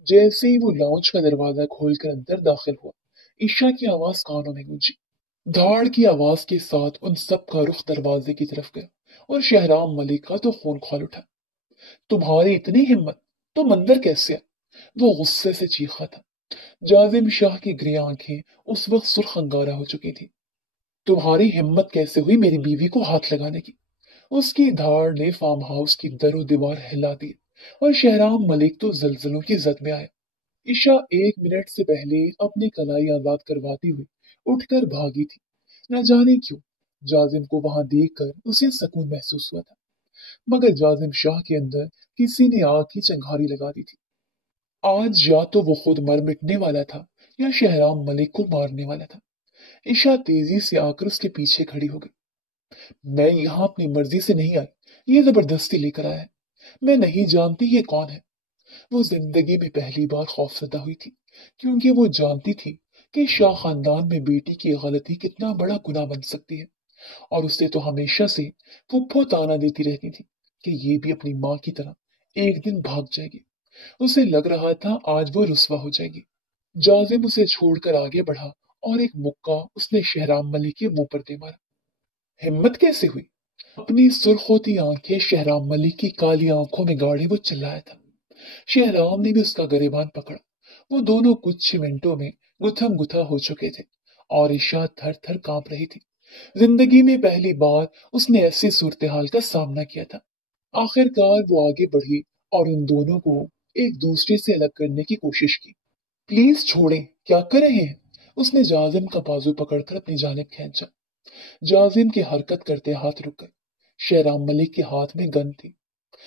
जैसे ही वो लाउंज का दरवाजा खोलकर अंदर दाखिल हुआ, ईशा की आवाज कानों में गूंजी। धाड़ की आवाज के साथ उन सब का रुख दरवाजे की तरफ गया और शहराम मलिक का तो खून खौल उठा। तुम्हारी इतनी हिम्मत, तुम अंदर कैसे आए? वो गुस्से से चीखा था। जाजिम शाह की ग्रे आंखें उस वक्त सुर्ख अंगारा हो चुकी थी। तुम्हारी हिम्मत कैसे हुई मेरी बीवी को हाथ लगाने की? उसकी धाड़ ने फार्म हाउस की दरो दीवार हिला दी और शहराम मलिक तो जलजलों की जद में आया। ईशा 1 मिनट से पहले अपनी कलाई आजाद करवाती हुई उठकर भागी थी। न जाने क्यों जाजिम को वहां देखकर उसे सुकून महसूस हुआ था, मगर जाजिम शाह के अंदर किसी ने आग की चिंगारी लगा दी थी। आज या तो वो खुद मर मिटने वाला था या शहराम मलिक को मारने वाला था। ईशा तेजी से आकर उसके पीछे खड़ी हो गई। मैं यहाँ अपनी मर्जी से नहीं आई, ये जबरदस्ती लेकर आया है। मैं नहीं जानती ये कौन है। वो जिंदगी में पहली बार खौफजदा हुई थी, क्योंकि वो जानती थी कि शाह खानदान में बेटी की गलती कितना बड़ा गुनाह बन सकती है। और उसे तो हमेशा से फुप्पो ताना देती रहती थी कि ये भी अपनी माँ की तरह एक दिन भाग जाएगी। उसे लग रहा था आज वो रुस्वा हो जाएगी। जाजिम उसे छोड़कर आगे बढ़ा और एक मुक्का उसने शहराम मलिक के मुंह पर दे मारा। हिम्मत कैसे हुई? अपनी सुर्ख होती आंखें शहराम मलिक की काली आंखों में गाड़े वो चिल्लाया था। शहराम ने भी उसका गरेबान पकड़ा। वो दोनों कुछ मिनटों में गुथम गुथा हो चुके थे और ईशा थर थर कांप रही थी। जिंदगी में पहली बार उसने ऐसी सूरत हाल का सामना किया था। आखिरकार वो आगे बढ़ी और उन दोनों को एक दूसरे से अलग करने की कोशिश की। प्लीज छोड़ें, क्या कर रहे हैं? उसने जाजिम का बाजू पकड़कर अपनी जानिब खींचा। जाजिम की हरकत करते हाथ रुक गए। शहराम मलिक के हाथ में गन थी।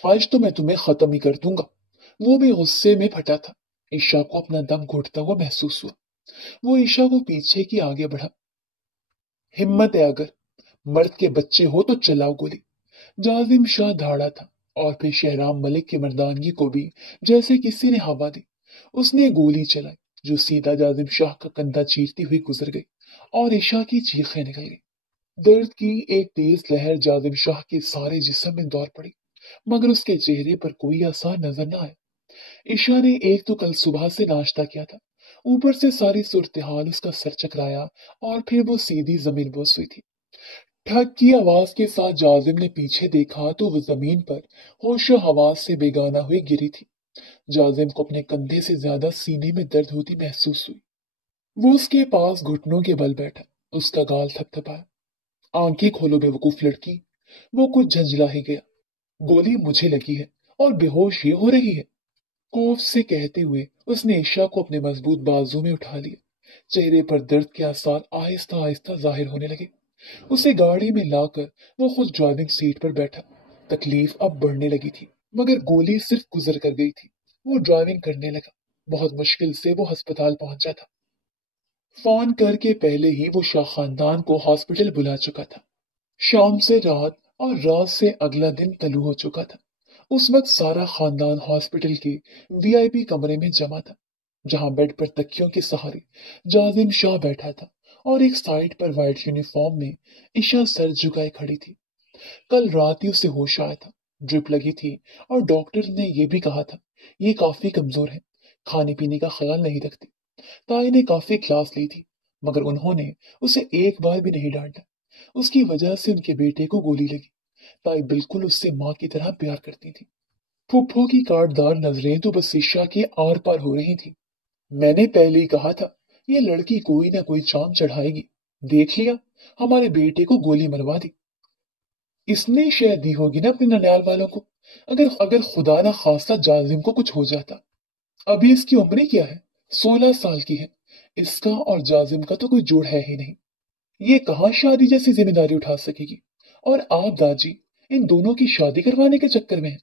आज तो मैं तुम्हें खत्म ही कर दूंगा। वो भी गुस्से में फटा था। ईशा को अपना दम घुटता हुआ महसूस हुआ। वो ईशा को पीछे की आगे बढ़ा। हिम्मत है अगर, मर्द के बच्चे हो तो चलाओ गोली। जाजिम शाह धाड़ा था, और फिर शहराम मलिक की मर्दानगी को भी जैसे किसी ने हवा दी। उसने गोली चलाई, जो सीधा जाजिम शाह का कंधा चीरती हुई गुजर गई, और ईशा की चीखें निकल गई। दर्द की एक तेज लहर जाजिम शाह के सारे जिस्म में दौड़ पड़ी, मगर उसके चेहरे पर कोई आसार नजर न आया। ईशा ने एक तो कल सुबह से नाश्ता किया था, ऊपर से सारी सूरत हाल उसका सर चकराया, और फिर वो सीधी जमीन बोस हुई थी। ठग की आवाज के साथ जाजिम ने पीछे देखा तो वो जमीन पर होशो हवास से बेगाना हुई गिरी थी। जाजिम को अपने कंधे से ज्यादा सीने में दर्द होती महसूस हुई। वो उसके पास घुटनों के बल बैठा, उसका गाल थपथपाया। आंखें खोलो बेवकूफ लड़की। वो कुछ झंझला ही गया। गोली मुझे लगी है, और बेहोश ये हो रही है। खौफ से कहते हुए उसने ईशा को अपने मजबूत बाजू में उठा लिया। चेहरे पर दर्द के आसार आहिस्ता आहिस्ता जाहिर होने लगे। उसे गाड़ी में लाकर वो खुद ड्राइविंग सीट पर बैठा। तकलीफ अब बढ़ने लगी थी, मगर गोली सिर्फ गुजर कर गई थी। वो ड्राइविंग करने लगा। बहुत मुश्किल से वो अस्पताल पहुंचा था। फोन करके पहले ही वो शाह खानदान को हॉस्पिटल बुला चुका था। शाम से रात और रात से अगला दिन तलू हो चुका था। उस वक्त सारा खानदान हॉस्पिटल के वीआईपी कमरे में जमा था, जहां बेड पर तकियों के सहारे जाजिम शाह बैठा था, और एक साइड पर वाइट यूनिफॉर्म में ईशा सर झुकाए खड़ी थी। कल रात ही उसे होश आया था। ड्रिप लगी थी, और डॉक्टर ने यह भी कहा था, ये काफी कमजोर है, खाने पीने का ख्याल नहीं रखती। ताई ने काफी क्लास ली थी, मगर उन्होंने उसे एक बार भी नहीं डांटा। उसकी वजह से उनके बेटे को गोली लगी। ताई बिल्कुल उससे माँ की तरह प्यार करती थी। फूफो की काटदार नजरें तो बस शीशा के आर पार हो रही थी। मैंने पहले ही कहा था, ये लड़की कोई ना कोई चाम चढ़ाएगी। देख लिया, हमारे बेटे को गोली मरवा दी। इसने शायद दी होगी ना अपने ननियाल वालों को। अगर अगर खुदा ना खास्ता जाजिम को कुछ हो जाता। अभी इसकी उम्र क्या है? 16 साल की है। इसका और जाजिम का तो कोई जोड़ है ही नहीं। ये कहाँ शादी जैसी जिम्मेदारी उठा सकेगी? और आप दादी इन दोनों की शादी करवाने के चक्कर में हैं।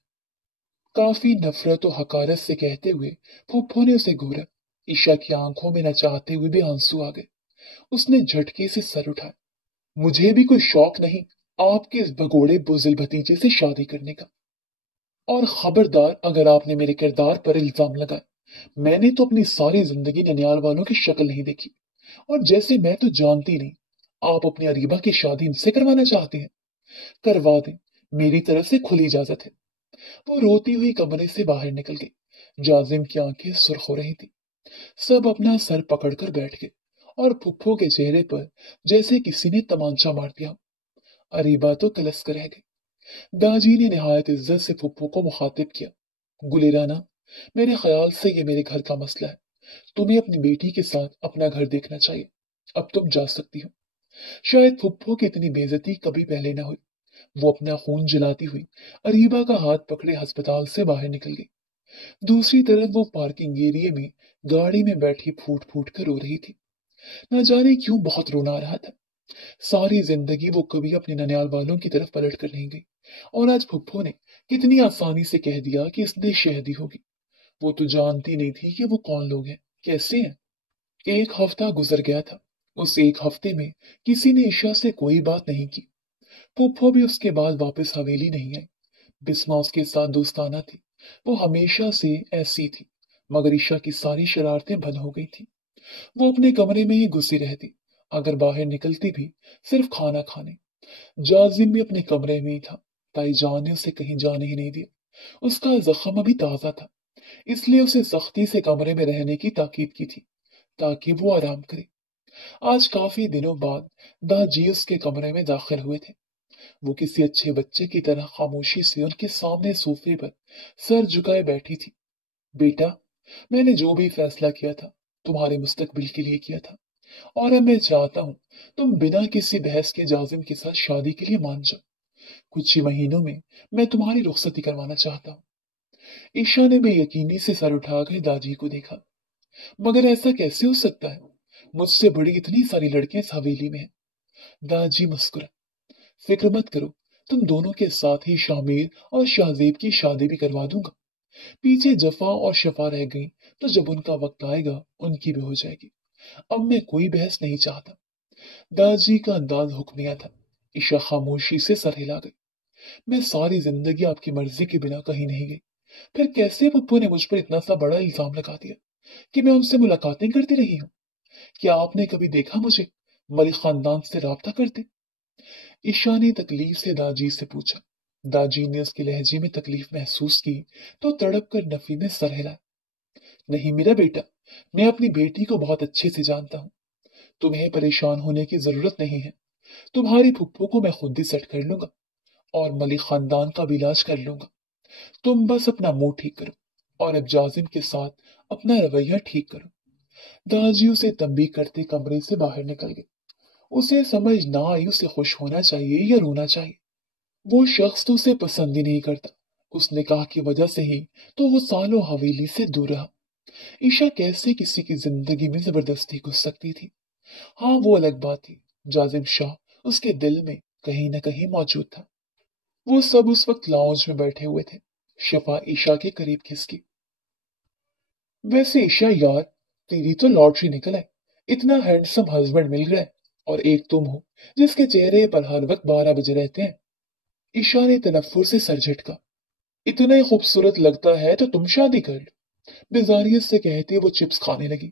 काफी नफरत और हकारत से कहते हुए फूफो ने उसे घूरा। ईशा की आंखों में न चाहते हुए भी आंसू आ गए। उसने झटके से सर उठाया। मुझे भी कोई शौक नहीं आपके इस भगोड़े बुजिल भतीजे से शादी करने का। और खबरदार अगर आपने मेरे किरदार पर इल्जाम लगाया। मैंने तो अपनी सारी जिंदगी ननियाल वालों की शक्ल नहीं देखी, और जैसे मैं तो जानती नहीं। आप अपनी अरीबा की शादी इनसे करवाना चाहते हैं? करवा दें, मेरी तरफ से खुली इजाजत है। वो रोती हुई कमरे से बाहर निकल गई। जाजिम की आंखें सुर्ख हो रही थी। सब अपना सर पकड़कर बैठ गए, और फुफ्फो के चेहरे पर जैसे किसी ने तमांचा मार दिया। अरीबा तो कलस कर रह गई। दाजी ने निहायत इज्जत से फुप्पो को मुखातिब किया। गुलेराना, मेरे ख्याल से ये मेरे घर का मसला है। तुम्हें अपनी बेटी के साथ अपना घर देखना चाहिए। अब तुम जा सकती हो। शायद फुप्पो की इतनी बेइज्जती कभी पहले ना हुई। वो अपना खून जलाती हुई अरीबा का हाथ पकड़े अस्पताल से बाहर निकल गई। दूसरी तरफ वो पार्किंग एरिया में गाड़ी में बैठी फूट फूट कर रो रही थी। न जाने क्यों बहुत रोना आ रहा था। सारी जिंदगी वो कभी अपने ननियाल वालों की तरफ पलट कर नहीं गई, और आज फुप्पो ने कितनी आसानी से कह दिया कि इसने शहदी होगी। वो तो जानती नहीं थी कि वो कौन लोग हैं, कैसे हैं। एक हफ्ता गुजर गया था। उस एक हफ्ते में किसी ने ईशा से कोई बात नहीं की। फुप्पो भी उसके बाद वापस हवेली नहीं आई। बिस्मा उसके साथ दोस्ताना थी। वो हमेशा से ऐसी थी, मगर ईशा की सारी शरारतें बंद हो गई थी। वो अपने कमरे में ही घुसी रहती, अगर बाहर निकलती भी सिर्फ खाना खाने। जाजिम भी अपने कमरे में ही था। ताई जान ने उसे कहीं जाने ही नहीं दिया। उसका जख्म अभी ताजा था, इसलिए उसे सख्ती से कमरे में रहने की ताकीद की थी, ताकि वो आराम करे। आज काफी दिनों बाद दाजी उसके कमरे में दाखिल हुए थे। वो किसी अच्छे बच्चे की तरह खामोशी से उनके सामने सोफे पर सर झुकाए बैठी थी। बेटा, मैंने जो भी फैसला किया था तुम्हारे मुस्तकबिल के लिए किया था, और अब मैं चाहता हूँ तुम बिना किसी बहस के जाजिम के साथ शादी के लिए मान जाओ। कुछ ही महीनों में मैं तुम्हारी रुखसती करवाना चाहता हूँ। ईशा ने बेयकीनी से सर उठाकर दादी को देखा। मगर ऐसा कैसे हो सकता है? मुझसे बड़ी इतनी सारी लड़कियां इस हवेली में हैं। दादी मुस्कुरा। फिक्र मत करो, तुम दोनों के साथ ही शामिर और शाहजेब की शादी भी करवा दूंगा। पीछे जफा और शफा रह गई, तो जब उनका वक्त आएगा उनकी भी हो जाएगी। अब मैं कोई बहस नहीं चाहता। दादाजी का अंदाज हुक्मिया था। ईशा खामोशी से सर हिला गई। मैं सारी जिंदगी आपकी मर्जी के बिना कहीं नहीं गई, फिर कैसे पप्पू ने मुझ पर इतना सा बड़ा इल्जाम लगा दिया कि मैं उनसे मुलाकातें करती रही हूँ? क्या आपने कभी देखा मुझे मलिक खानदान से राब्ता करते? ईशा ने तकलीफ से दाजी से पूछा। दाजी ने उसके लहजे में तकलीफ महसूस की तो तड़प कर नफी में सर हिलाया। नहीं मेरा बेटा, मैं अपनी बेटी को बहुत अच्छे से जानता हूँ। तुम्हें परेशान होने की जरूरत नहीं है। तुम्हारी फुप्पो को मैं खुद ही सेट कर लूंगा और मलिक खानदान का भी इलाज कर लूंगा। तुम बस अपना मुंह ठीक करो और अब जाजिम के साथ अपना रवैया ठीक करो। दादाजी उसे तंबी करते कमरे से बाहर निकल गए। उसे समझ ना आई उसे खुश होना चाहिए या रोना चाहिए। वो शख्स तो उसे पसंद ही नहीं करता। उस निकाह की वजह से ही तो वो सालों हवेली से दूर रहा। ईशा कैसे किसी की जिंदगी में जबरदस्ती घुस सकती थी? हाँ, वो अलग बात थी। जाजिम शाह उसके दिल में कहीं न कहीं मौजूद था। वो सब उस वक्त लाउंज में बैठे हुए थे। शफा ईशा के करीब खिसकी। वैसे ईशा यार, तेरी तो लॉटरी निकल है। इतना हैंडसम हस्बैंड मिल गया है और एक तुम हो जिसके चेहरे पर हर वक्त 12 बजे रहते हैं। ईशा ने तनफ्फुर से सर झटका। इतना ही खूबसूरत लगता है तो तुम शादी कर लो, बेजारियत से कहते वो चिप्स खाने लगी।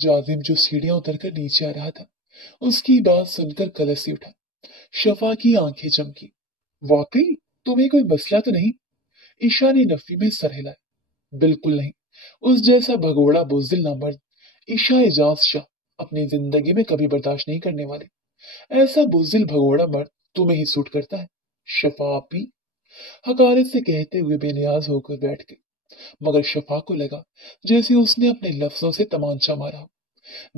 जाजिम जो सीढ़ियां उतरकर नीचे आ रहा था, उसकी बात सुनकर कलसी उठा। शफा की आंखें चमकी। वाकई तुम्हें कोई मसला तो नहीं? ईशा ने नफी में सर हिलाया। बिल्कुल नहीं। उस जैसा भगोड़ा बुज़दिल ना मर्द ईशा एजाज शाह अपनी जिंदगी में कभी बर्दाश्त नहीं करने वाले। ऐसा बुज़दिल भगोड़ा मर्द तुम्हें ही सूट करता है। शफा आपी हकारत से कहते हुए बेनियाज होकर बैठ गई। मगर शफा को लगा जैसे उसने अपने लफ्जों से तमांचा मारा।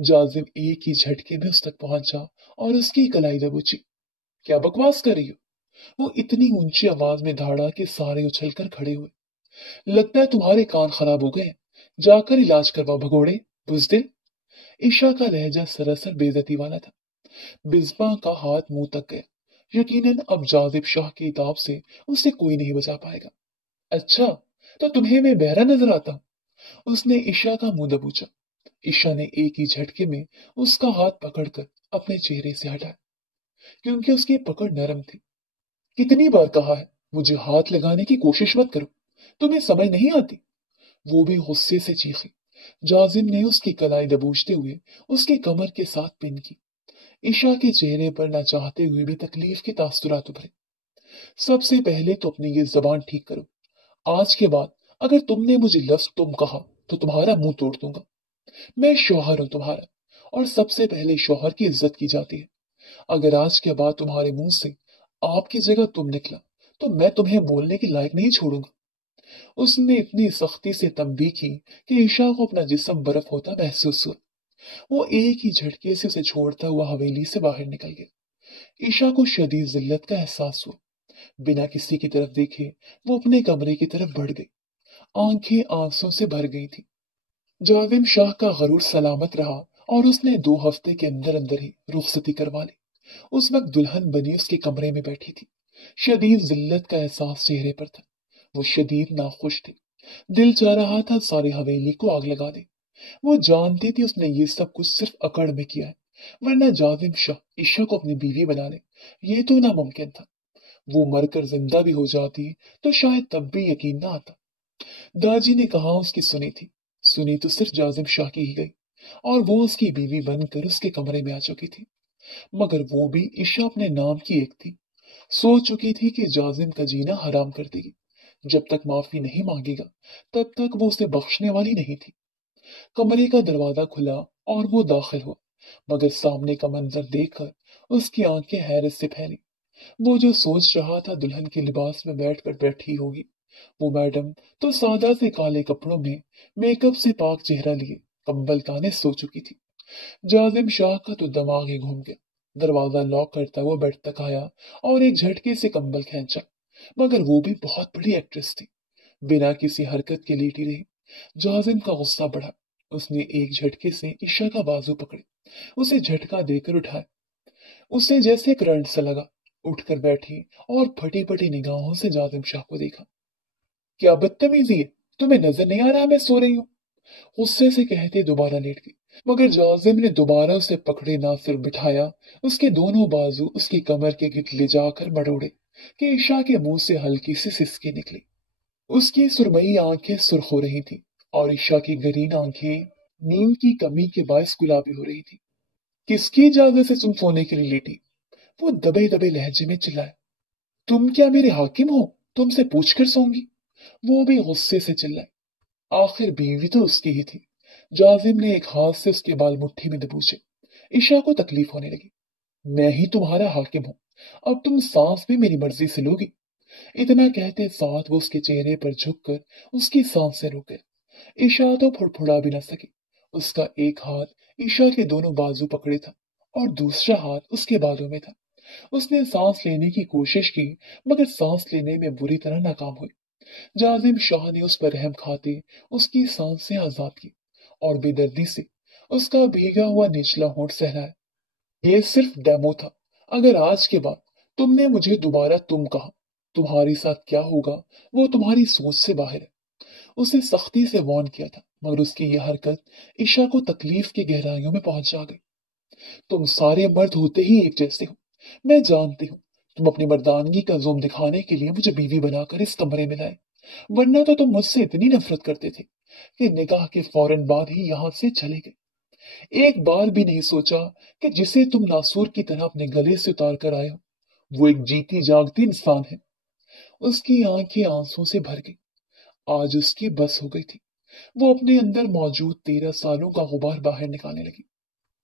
जाजिम एक ही झटके में उस तक पहुंचा और उसकी कलाई दबोची। क्या बकवास कर रही हो? वो इतनी ऊंची आवाज में धाड़ा कि सारे उछलकर खड़े हुए। लगता है तुम्हारे कान खराब हो गए हैं। जाकर इलाज करवाओ भगोड़े, बुज़दिल। ईशा का लहजा सरासर बेइज्जती वाला था। बिस्बा का हाथ मुंह तक गया। यकीनन अब जाजिब शाह की इताब से उसे कोई नहीं बचा पाएगा। अच्छा, तो तुम्हें मैं बहरा नजर आता हूँ? उसने ईशा का मुंह दबोचा। ईशा ने एक ही झटके में उसका हाथ पकड़कर अपने चेहरे से हटाया, क्योंकि उसकी पकड़ नरम थी। कितनी बार कहा है मुझे हाथ लगाने की कोशिश मत करो, तुम्हें समझ नहीं आती? वो भी गुस्से से चीखी। जाजिम ने उसकी कलाई दबोचते हुए उसके कमर के साथ पिन की। ईशा के चेहरे पर न चाहते हुए भी तकलीफ के तासुरात उभरे। सबसे पहले तो अपनी ये जबान ठीक करो। आज के बाद अगर तुमने मुझे लफ्ज तुम कहा तो तुम्हारा मुंह तोड़ दूंगा। मैं शौहर हूं तुम्हारा, और सबसे पहले शौहर की इज्जत की जाती है। अगर आज के बाद तुम्हारे मुंह से आपकी जगह तुम निकला तो मैं तुम्हें बोलने के लायक नहीं छोड़ूंगा। उसने इतनी सख्ती से तंबीह की कि ईशा को अपना जिस्म बर्फ होता महसूस हुआ। वो एक ही झटके से उसे छोड़ता हुआ हवेली से बाहर निकल गया। ईशा को शदीद जिल्लत का एहसास हुआ। बिना किसी की तरफ देखे वो अपने कमरे की तरफ बढ़ गई। आंखें आंसू से भर गई थी। जाविम शाह का गरूर सलामत रहा और उसने 2 हफ्ते के अंदर अंदर ही रुखसती करवा ली। उस वक्त दुल्हन बनी उसके कमरे में बैठी थी। शदीद जिल्लत का एहसास चेहरे पर था। वो शदीद नाखुश थी। दिल चाह रहा था सारी हवेली को आग लगा दे। वो जानती थी उसने ये सब कुछ सिर्फ अकड़ में किया है, वरना जाविम शाह ईशा को अपनी बीवी बना ले, ये तो नामुमकिन था। वो मरकर जिंदा भी हो जाती तो शायद तब भी यकीन ना आता। दाजी ने कहा उसकी सुनी थी। सुनी तो सिर्फ जाजिम शाह की ही गई, और वो उसकी बीवी बनकर उसके कमरे में आ चुकी थी। मगर वो भी ईशा अपने नाम की एक थी। सोच चुकी थी कि जाजिम का जीना हराम कर देगी। जब तक माफी नहीं मांगेगा तब तक वो उसे बख्शने वाली नहीं थी। कमरे का दरवाजा खुला और वो दाखिल हुआ, मगर सामने का मंजर देखकर उसकी आंखें हैरत से फैली। वो जो सोच रहा था दुल्हन के लिबास में बैठकर बैठी होगी, वो मैडम तो सादा से काले कपड़ों में मेकअप से पाक चेहरा लिए कंबल ताने सो चुकी थी। जाजिम शाह का तो दिमाग ही घूम गया। दरवाजा लॉक करता हुआ बेड तक आया और एक झटके से कंबल खींचा। मगर वो भी बहुत बड़ी एक्ट्रेस थी, बिना किसी हरकत के लेटी रही। जाजिम का गुस्सा बढ़ा। उसने एक झटके से ईशा का बाजू पकड़े, उसे झटका देकर उठाया। उसे जैसे करंट सा लगा। उठकर बैठी और फटी फटी निगाहों से जाजिम शाह को देखा। क्या बदतमीजी है, तुम्हें नजर नहीं आ रहा मैं सो रही हूँ? गुस्से से कहते दोबारा लेट गई, मगर जाजिम ने दोबारा उसे पकड़े ना सिर बिठाया, उसके दोनों बाजू उसकी कमर के गिट ले जाकर मरोड़े कि ईशा के मुंह से हल्की सी सिसकी निकली। उसकी सुरमई आंखें सुर्ख हो रही थी और ईशा की गरीन आंखें नींद की कमी के बायस गुलाबी हो रही थी। किसकी इजाजत से तुम सोने के लिए लेटी? वो दबे दबे लहजे में चिल्लाया। तुम क्या मेरे हाकिम हो? तुमसे पूछ कर सोऊंगी? वो भी गुस्से से चिल्लाई। आखिर बीवी तो उसकी ही थी। जाजिम ने एक हाथ से उसके बाल मुट्ठी में दबोचे। ईशा को तकलीफ होने लगी। मैं ही तुम्हारा हाकिम हूं, अब तुम सांस भी मेरी मर्जी से लोगी। इतना कहते साथ वो उसके चेहरे पर झुककर उसकी सांसें रोक गए। ईशा तो फुड़फुड़ा भी न सकी। उसका एक हाथ ईशा के दोनों बाजू पकड़े था और दूसरा हाथ उसके बालों में था। उसने सांस लेने की कोशिश की, मगर सांस लेने में बुरी तरह नाकाम हुई। जाजिम शाह ने उस पर रहम खाते उसकी सांसें आजाद की और बेदर्दी से उसका भीगा हुआ निचला होंठ सहलाया। ये सिर्फ डेमो था। अगर आज के बाद तुमने मुझे दोबारा तुम कहा, तुम्हारे साथ क्या होगा वो तुम्हारी सोच से बाहर है। उसे सख्ती से वार्न किया था, मगर उसकी यह हरकत ईशा को तकलीफ की गहराइयों में पहुंचा गई। तुम सारे मर्द होते ही एक जैसे हो, मैं जानती हूँ। तुम अपनी मर्दानगी का जोम दिखाने के लिए मुझे बीवी बनाकर इस कमरे में लाए, वरना तो तुम मुझसे इतनी नफरत करते थे कि निकाह के फौरन बाद ही यहाँ से चले गए। एक बार भी नहीं सोचा कि जिसे तुम नासूर की तरह अपने गले से उतार कर आए हो, वो एक जीती जागती इंसान है। उसकी आंखें आंसुओं से भर गई। आज उसकी बस हो गई थी। वो अपने अंदर मौजूद 13 सालों का गुबार बाहर निकालने लगी।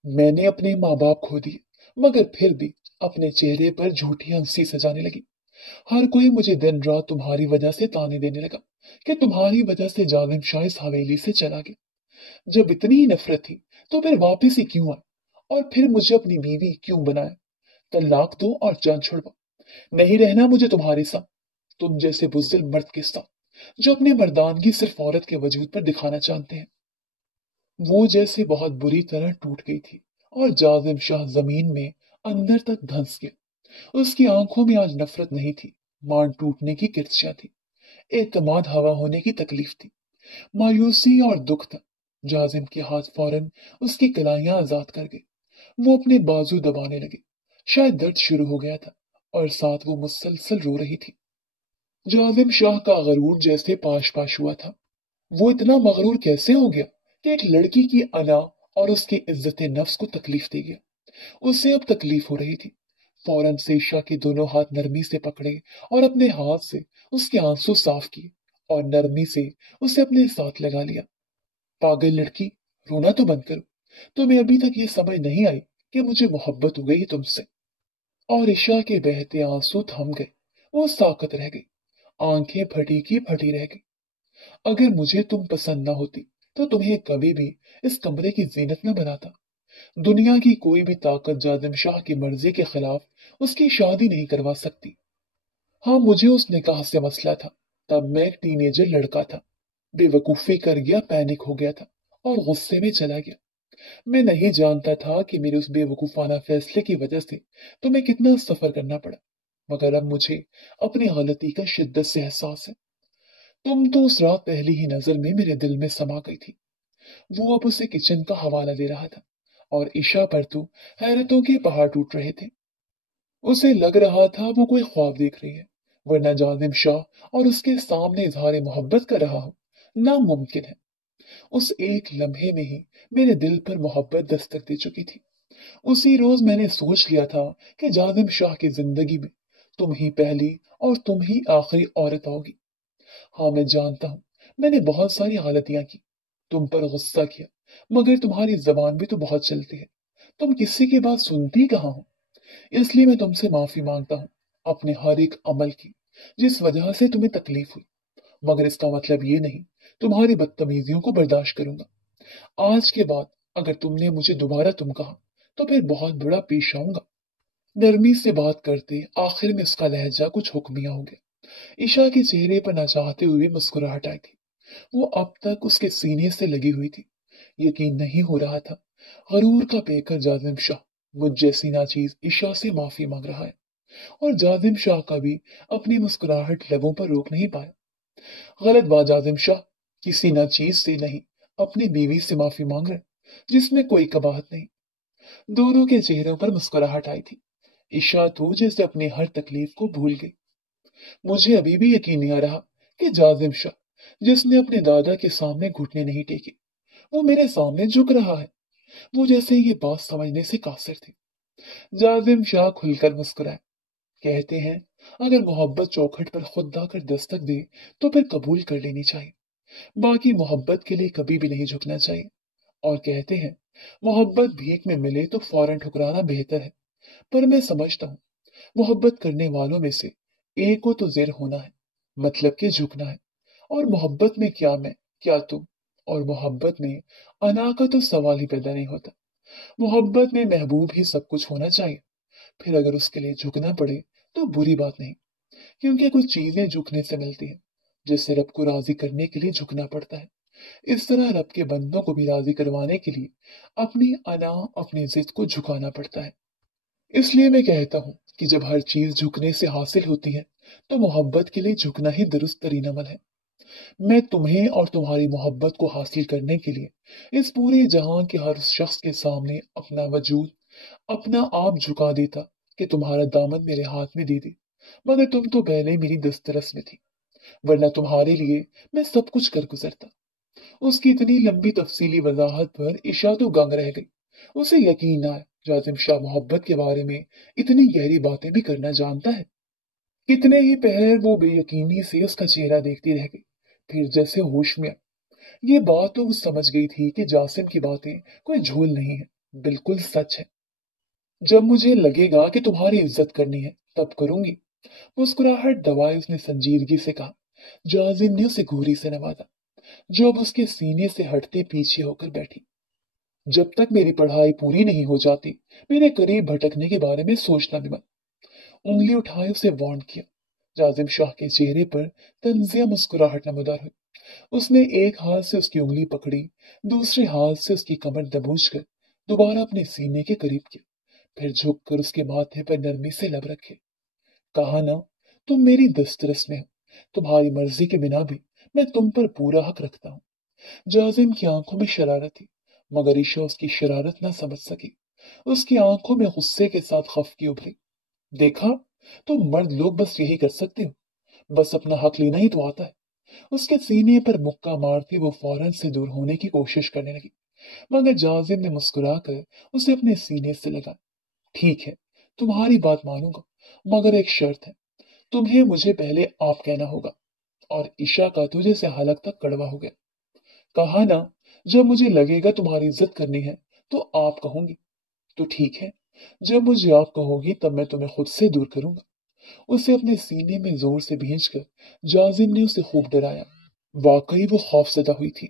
मैंने अपने माँ बाप खो दिए, मगर फिर भी अपने चेहरे पर झूठी हंसी सजाने लगी। हर कोई मुझे दिन रात तुम्हारी वजह से ताने देने लगा कि तुम्हारी वजह से जालिम शाह इस हवेली से चला गया। जब इतनी ही नफरत थी तो फिर वापिस ही क्यों आए, और फिर मुझे अपनी बीवी क्यों बनाया? तलाक दो और जान छुड़वाओ। नहीं रहना मुझे तुम्हारे साथ, तुम जैसे बुज़दिल मर्द के साथ जो अपने मर्दानगी सिर्फ औरत के वजूद पर दिखाना चाहते हैं। वो जैसे बहुत बुरी तरह टूट गई थी और जाजिम शाह जमीन में अंदर तक धंस गया। उसकी आंखों में आज नफरत नहीं थी, मान टूटने की किरचियां थी, एतमाद हवा होने की तकलीफ थी, मायूसी और दुख था। जाजिम के हाथ फौरन उसकी कलाइयां आजाद कर गए। वो अपने बाजू दबाने लगे। शायद दर्द शुरू हो गया था और साथ वो मुसलसल रो रही थी। जाजिम शाह का गरूर जैसे पाश पाश हुआ था। वो इतना मगरूर कैसे हो गया कि एक लड़की की अना और उसकी इज्जत नफ्स को तकलीफ दे गया? उसे अब तकलीफ हो रही थी। फौरन से ईशा के दोनों हाथ नरमी से पकड़े और अपने हाथ से उसके आंसू साफ किए और नरमी से उसे अपने साथ लगा लिया। पागल लड़की, रोना तो बंद करो। तुम्हें अभी तक ये समझ नहीं आई कि मुझे मोहब्बत हो गई है तुमसे। और ईशा के बहते आंसू थम गए। वो साकत रह गई, आंखें फटी की फटी रह गई। अगर मुझे तुम पसंद ना होती तो तुम्हें कभी भी इस कमरे की जीनत न बनाता। दुनिया की कोई भी ताकत जाजिम शाह की मर्जी के खिलाफ उसकी शादी नहीं करवा सकती। हाँ, मुझे उस निकाह से मसला था। तब मैं एक टीनेजर लड़का था, बेवकूफी कर गया, पैनिक हो गया था और गुस्से में चला गया। मैं नहीं जानता था कि मेरे उस बेवकूफाना फैसले की वजह से तुम्हें कितना सफर करना पड़ा, मगर अब मुझे अपनी गलती का शिद्दत से एहसास है। तुम तो उस रात पहली ही नजर में मेरे दिल में समा गई थी। वो अब उसे किचन का हवाला दे रहा था और ईशा पर तो हैरतों के पहाड़ टूट रहे थे। उसे लग रहा था वो कोई ख्वाब देख रही है, वरना जालिम शाह और उसके सामने इजहार मोहब्बत कर रहा हो नामुमकिन है। उस एक लम्हे में ही मेरे दिल पर मोहब्बत दस्तक दे चुकी थी। उसी रोज मैंने सोच लिया था कि जालिम शाह की जिंदगी में तुम ही पहली और तुम ही आखिरी औरत होगी। हाँ, मैं जानता हूँ, मैंने बहुत सारी गलतियां की, तुम पर गुस्सा किया, मगर तुम्हारी जबान भी तो बहुत चलती है। तुम किसी की बात सुनती कहाँ हो? इसलिए मैं तुमसे माफी मांगता हूँ अपने हर एक अमल की, जिस वजह से तुम्हें तकलीफ हुई। मगर इसका मतलब ये नहीं तुम्हारी बदतमीजियों को बर्दाश्त करूंगा। आज के बाद अगर तुमने मुझे दोबारा तुम कहा तो फिर बहुत बुरा पेश आऊंगा। नरमी से बात करते आखिर में उसका लहजा कुछ हुक्मिया हो गया। ईशा के चेहरे पर न चाहते हुए मुस्कुराहट आई थी। वो अब तक उसके सीने से लगी हुई थी। यकीन नहीं हो रहा था गरूर का पेकर जाजिम शाह मुझ जैसी नाचीज ईशा से माफी मांग रहा है। और जाजिम शाह का भी अपनी मुस्कुराहट लबों पर रोक नहीं पाया। गलत बात जाजिम शाह, किसी ना चीज से नहीं, अपनी बीवी से माफी मांग रहे, जिसमें कोई कबाहत नहीं। दोनों के चेहरों पर मुस्कुराहट आई थी। ईशा तो जैसे अपनी हर तकलीफ को भूल गई। मुझे अभी भी यकीन नहीं आ रहा कि जाजिम शाह, जिसने अपने दादा के सामने घुटने नहीं टेके, वो मेरे सामने झुक रहा है। वो जैसे ये बात समझने से कासिर थी। जाजिम शाह खुलकर मुस्कुराए। कहते हैं, अगर मोहब्बत चौखट पर खुद आकर दस्तक दे तो फिर कबूल कर लेनी चाहिए, बाकी मोहब्बत के लिए कभी भी नहीं झुकना चाहिए। और कहते हैं, मोहब्बत भीख में मिले तो फौरन ठुकराना बेहतर है। पर मैं समझता हूँ, मोहब्बत करने वालों में से एक को तो ज़िर होना है, मतलब कि झुकना है। और मोहब्बत में क्या मैं, क्या तुम, और मोहब्बत में अना का तो सवाल ही पैदा नहीं होता। मोहब्बत में महबूब ही सब कुछ होना चाहिए। फिर अगर उसके लिए झुकना पड़े तो बुरी बात नहीं, क्योंकि कुछ चीजें झुकने से मिलती हैं। जैसे रब को राजी करने के लिए झुकना पड़ता है, इस तरह रब के बंदों को भी राजी करवाने के लिए अपनी अना, अपनी जिद को झुकाना पड़ता है। इसलिए मैं कहता हूँ कि जब हर चीज झुकने से हासिल होती है, तो मोहब्बत के लिए झुकना ही दुरुस्त तरीन अमल है। मैं तुम्हें और तुम्हारी मोहब्बत को हासिल करने के लिए इस पूरे जहां के हर शख्स के सामने अपना वजूद, अपना आप झुका देता कि तुम्हारा दामन मेरे हाथ में दे दे। मगर तुम तो पहले मेरी दस्तरस में थी, वरना तुम्हारे लिए मैं सब कुछ कर गुजरता। उसकी इतनी लंबी तफसीली वजाहत पर ईशा तो गंग रह गई। उसे यकीन न आया जाजिम शाह मोहब्बत के बारे में इतनी गहरी बातें भी करना जानता है। कितने ही पहर वो बेयकीनी से उसका चेहरा देखती रह गई। फिर जैसे होश में ये बात तो वो समझ गई थी कि जासिम की बातें कोई झोल नहीं है, बिल्कुल सच है। जब मुझे लगेगा कि तुम्हारी इज्जत करनी है तब करूंगी। मुस्कुराहट दबाए उसने संजीदगी से कहा। जाजिम ने उसे घूरी से नवाजा, जो अब उसके सीने से हटते पीछे होकर बैठी। जब तक मेरी पढ़ाई पूरी नहीं हो जाती, मेरे करीब भटकने के बारे में सोचना भी मत। उंगली उठाए उसे वार्न किया। जाजिम शाह के चेहरे पर तंजिया मुस्कुराहट नमदार हुई। उसने एक हाथ से उसकी उंगली पकड़ी, दूसरे हाथ से उसकी कमर दबोच कर दोबारा अपने सीने के करीब किया। फिर झुककर उसके माथे पर नरमी से लब रखे। कहा ना, तुम मेरी दस्तरस में हो, तुम्हारी मर्जी के बिना भी मैं तुम पर पूरा हक रखता हूँ। जाजिम की आंखों में शरारत थी, मगर ईशा उसकी शरारत न समझ सकी। उसकी आंखों में गुस्से के साथ खफकी उभरी। देखा, तुम मर्द लोग बस यही कर सकते हो, बस अपना हक लेना ही तो आता है। उसके सीने पर मुक्का मारते वो फौरन से दूर होने की कोशिश करने लगी, मगर जाजिम ने मुस्कुराकर उसे अपने सीने से लगा। ठीक है, तुम्हारी बात मानूंगा, मगर एक शर्त है, तुम्हें मुझे पहले आप कहना होगा। और ईशा का तुझे से हलक तक कड़वा हो गया। कहा ना, जब मुझे लगेगा तुम्हारी इज्जत करनी है तो आप कहूंगी। तो ठीक है, जब मुझे आप कहोगी तब मैं तुम्हें खुद से दूर करूंगा। उसे अपने सीने में जोर से भींचकर जाजिम ने उसे खूब डराया। वाकई वो खौफजदा हुई थी।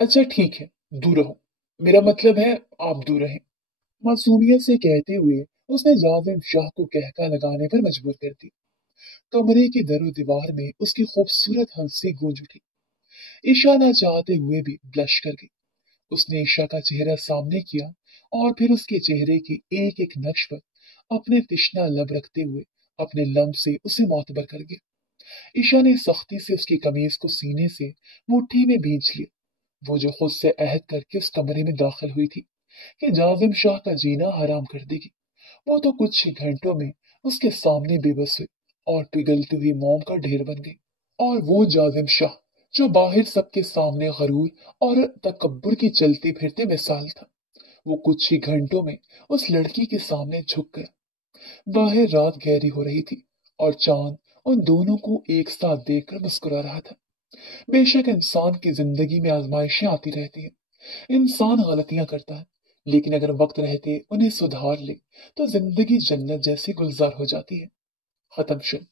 अच्छा ठीक है, दूर रहो, मेरा मतलब है आप दूर रहें। मासूमियत से कहते हुए उसने जाजिम शाह को कहका लगाने पर मजबूर कर दी। कमरे की दरो दीवार में उसकी खूबसूरत हंसी गूंज उठी। ईशा न चाहते हुए भी ब्लश कर गई। उसने ईशा का चेहरा सामने किया और फिर उसके चेहरे के एक एक नक्श पर अपने तिश्ना लब रखते हुए अपने लम्ब से उसे मोतबर कर गया। ईशा ने सख्ती से उसकी कमीज को सीने से मुट्ठी में भींच लिया। वो जो खुद से अहद करके उस कमरे में दाखिल हुई थी कि जाजिम शाह का जीना हराम कर देगी, वो तो कुछ ही घंटों में उसके सामने बेबस हुई और पिघलती हुई मोम का ढेर बन गई। और वो जाजिम शाह जो बाहर सबके सामने गरूर और तकब्बुर की चलती फिरती मिसाल था, वो कुछ ही घंटों में उस लड़की के सामने झुक गया। बाहर रात गहरी हो रही थी और चांद उन दोनों को एक साथ देखकर मुस्कुरा रहा था। बेशक इंसान की जिंदगी में आजमाइशें आती रहती हैं, इंसान गलतियां करता है, लेकिन अगर वक्त रहते उन्हें सुधार ले तो जिंदगी जन्नत जैसी गुलजार हो जाती है। खत्म शुभ।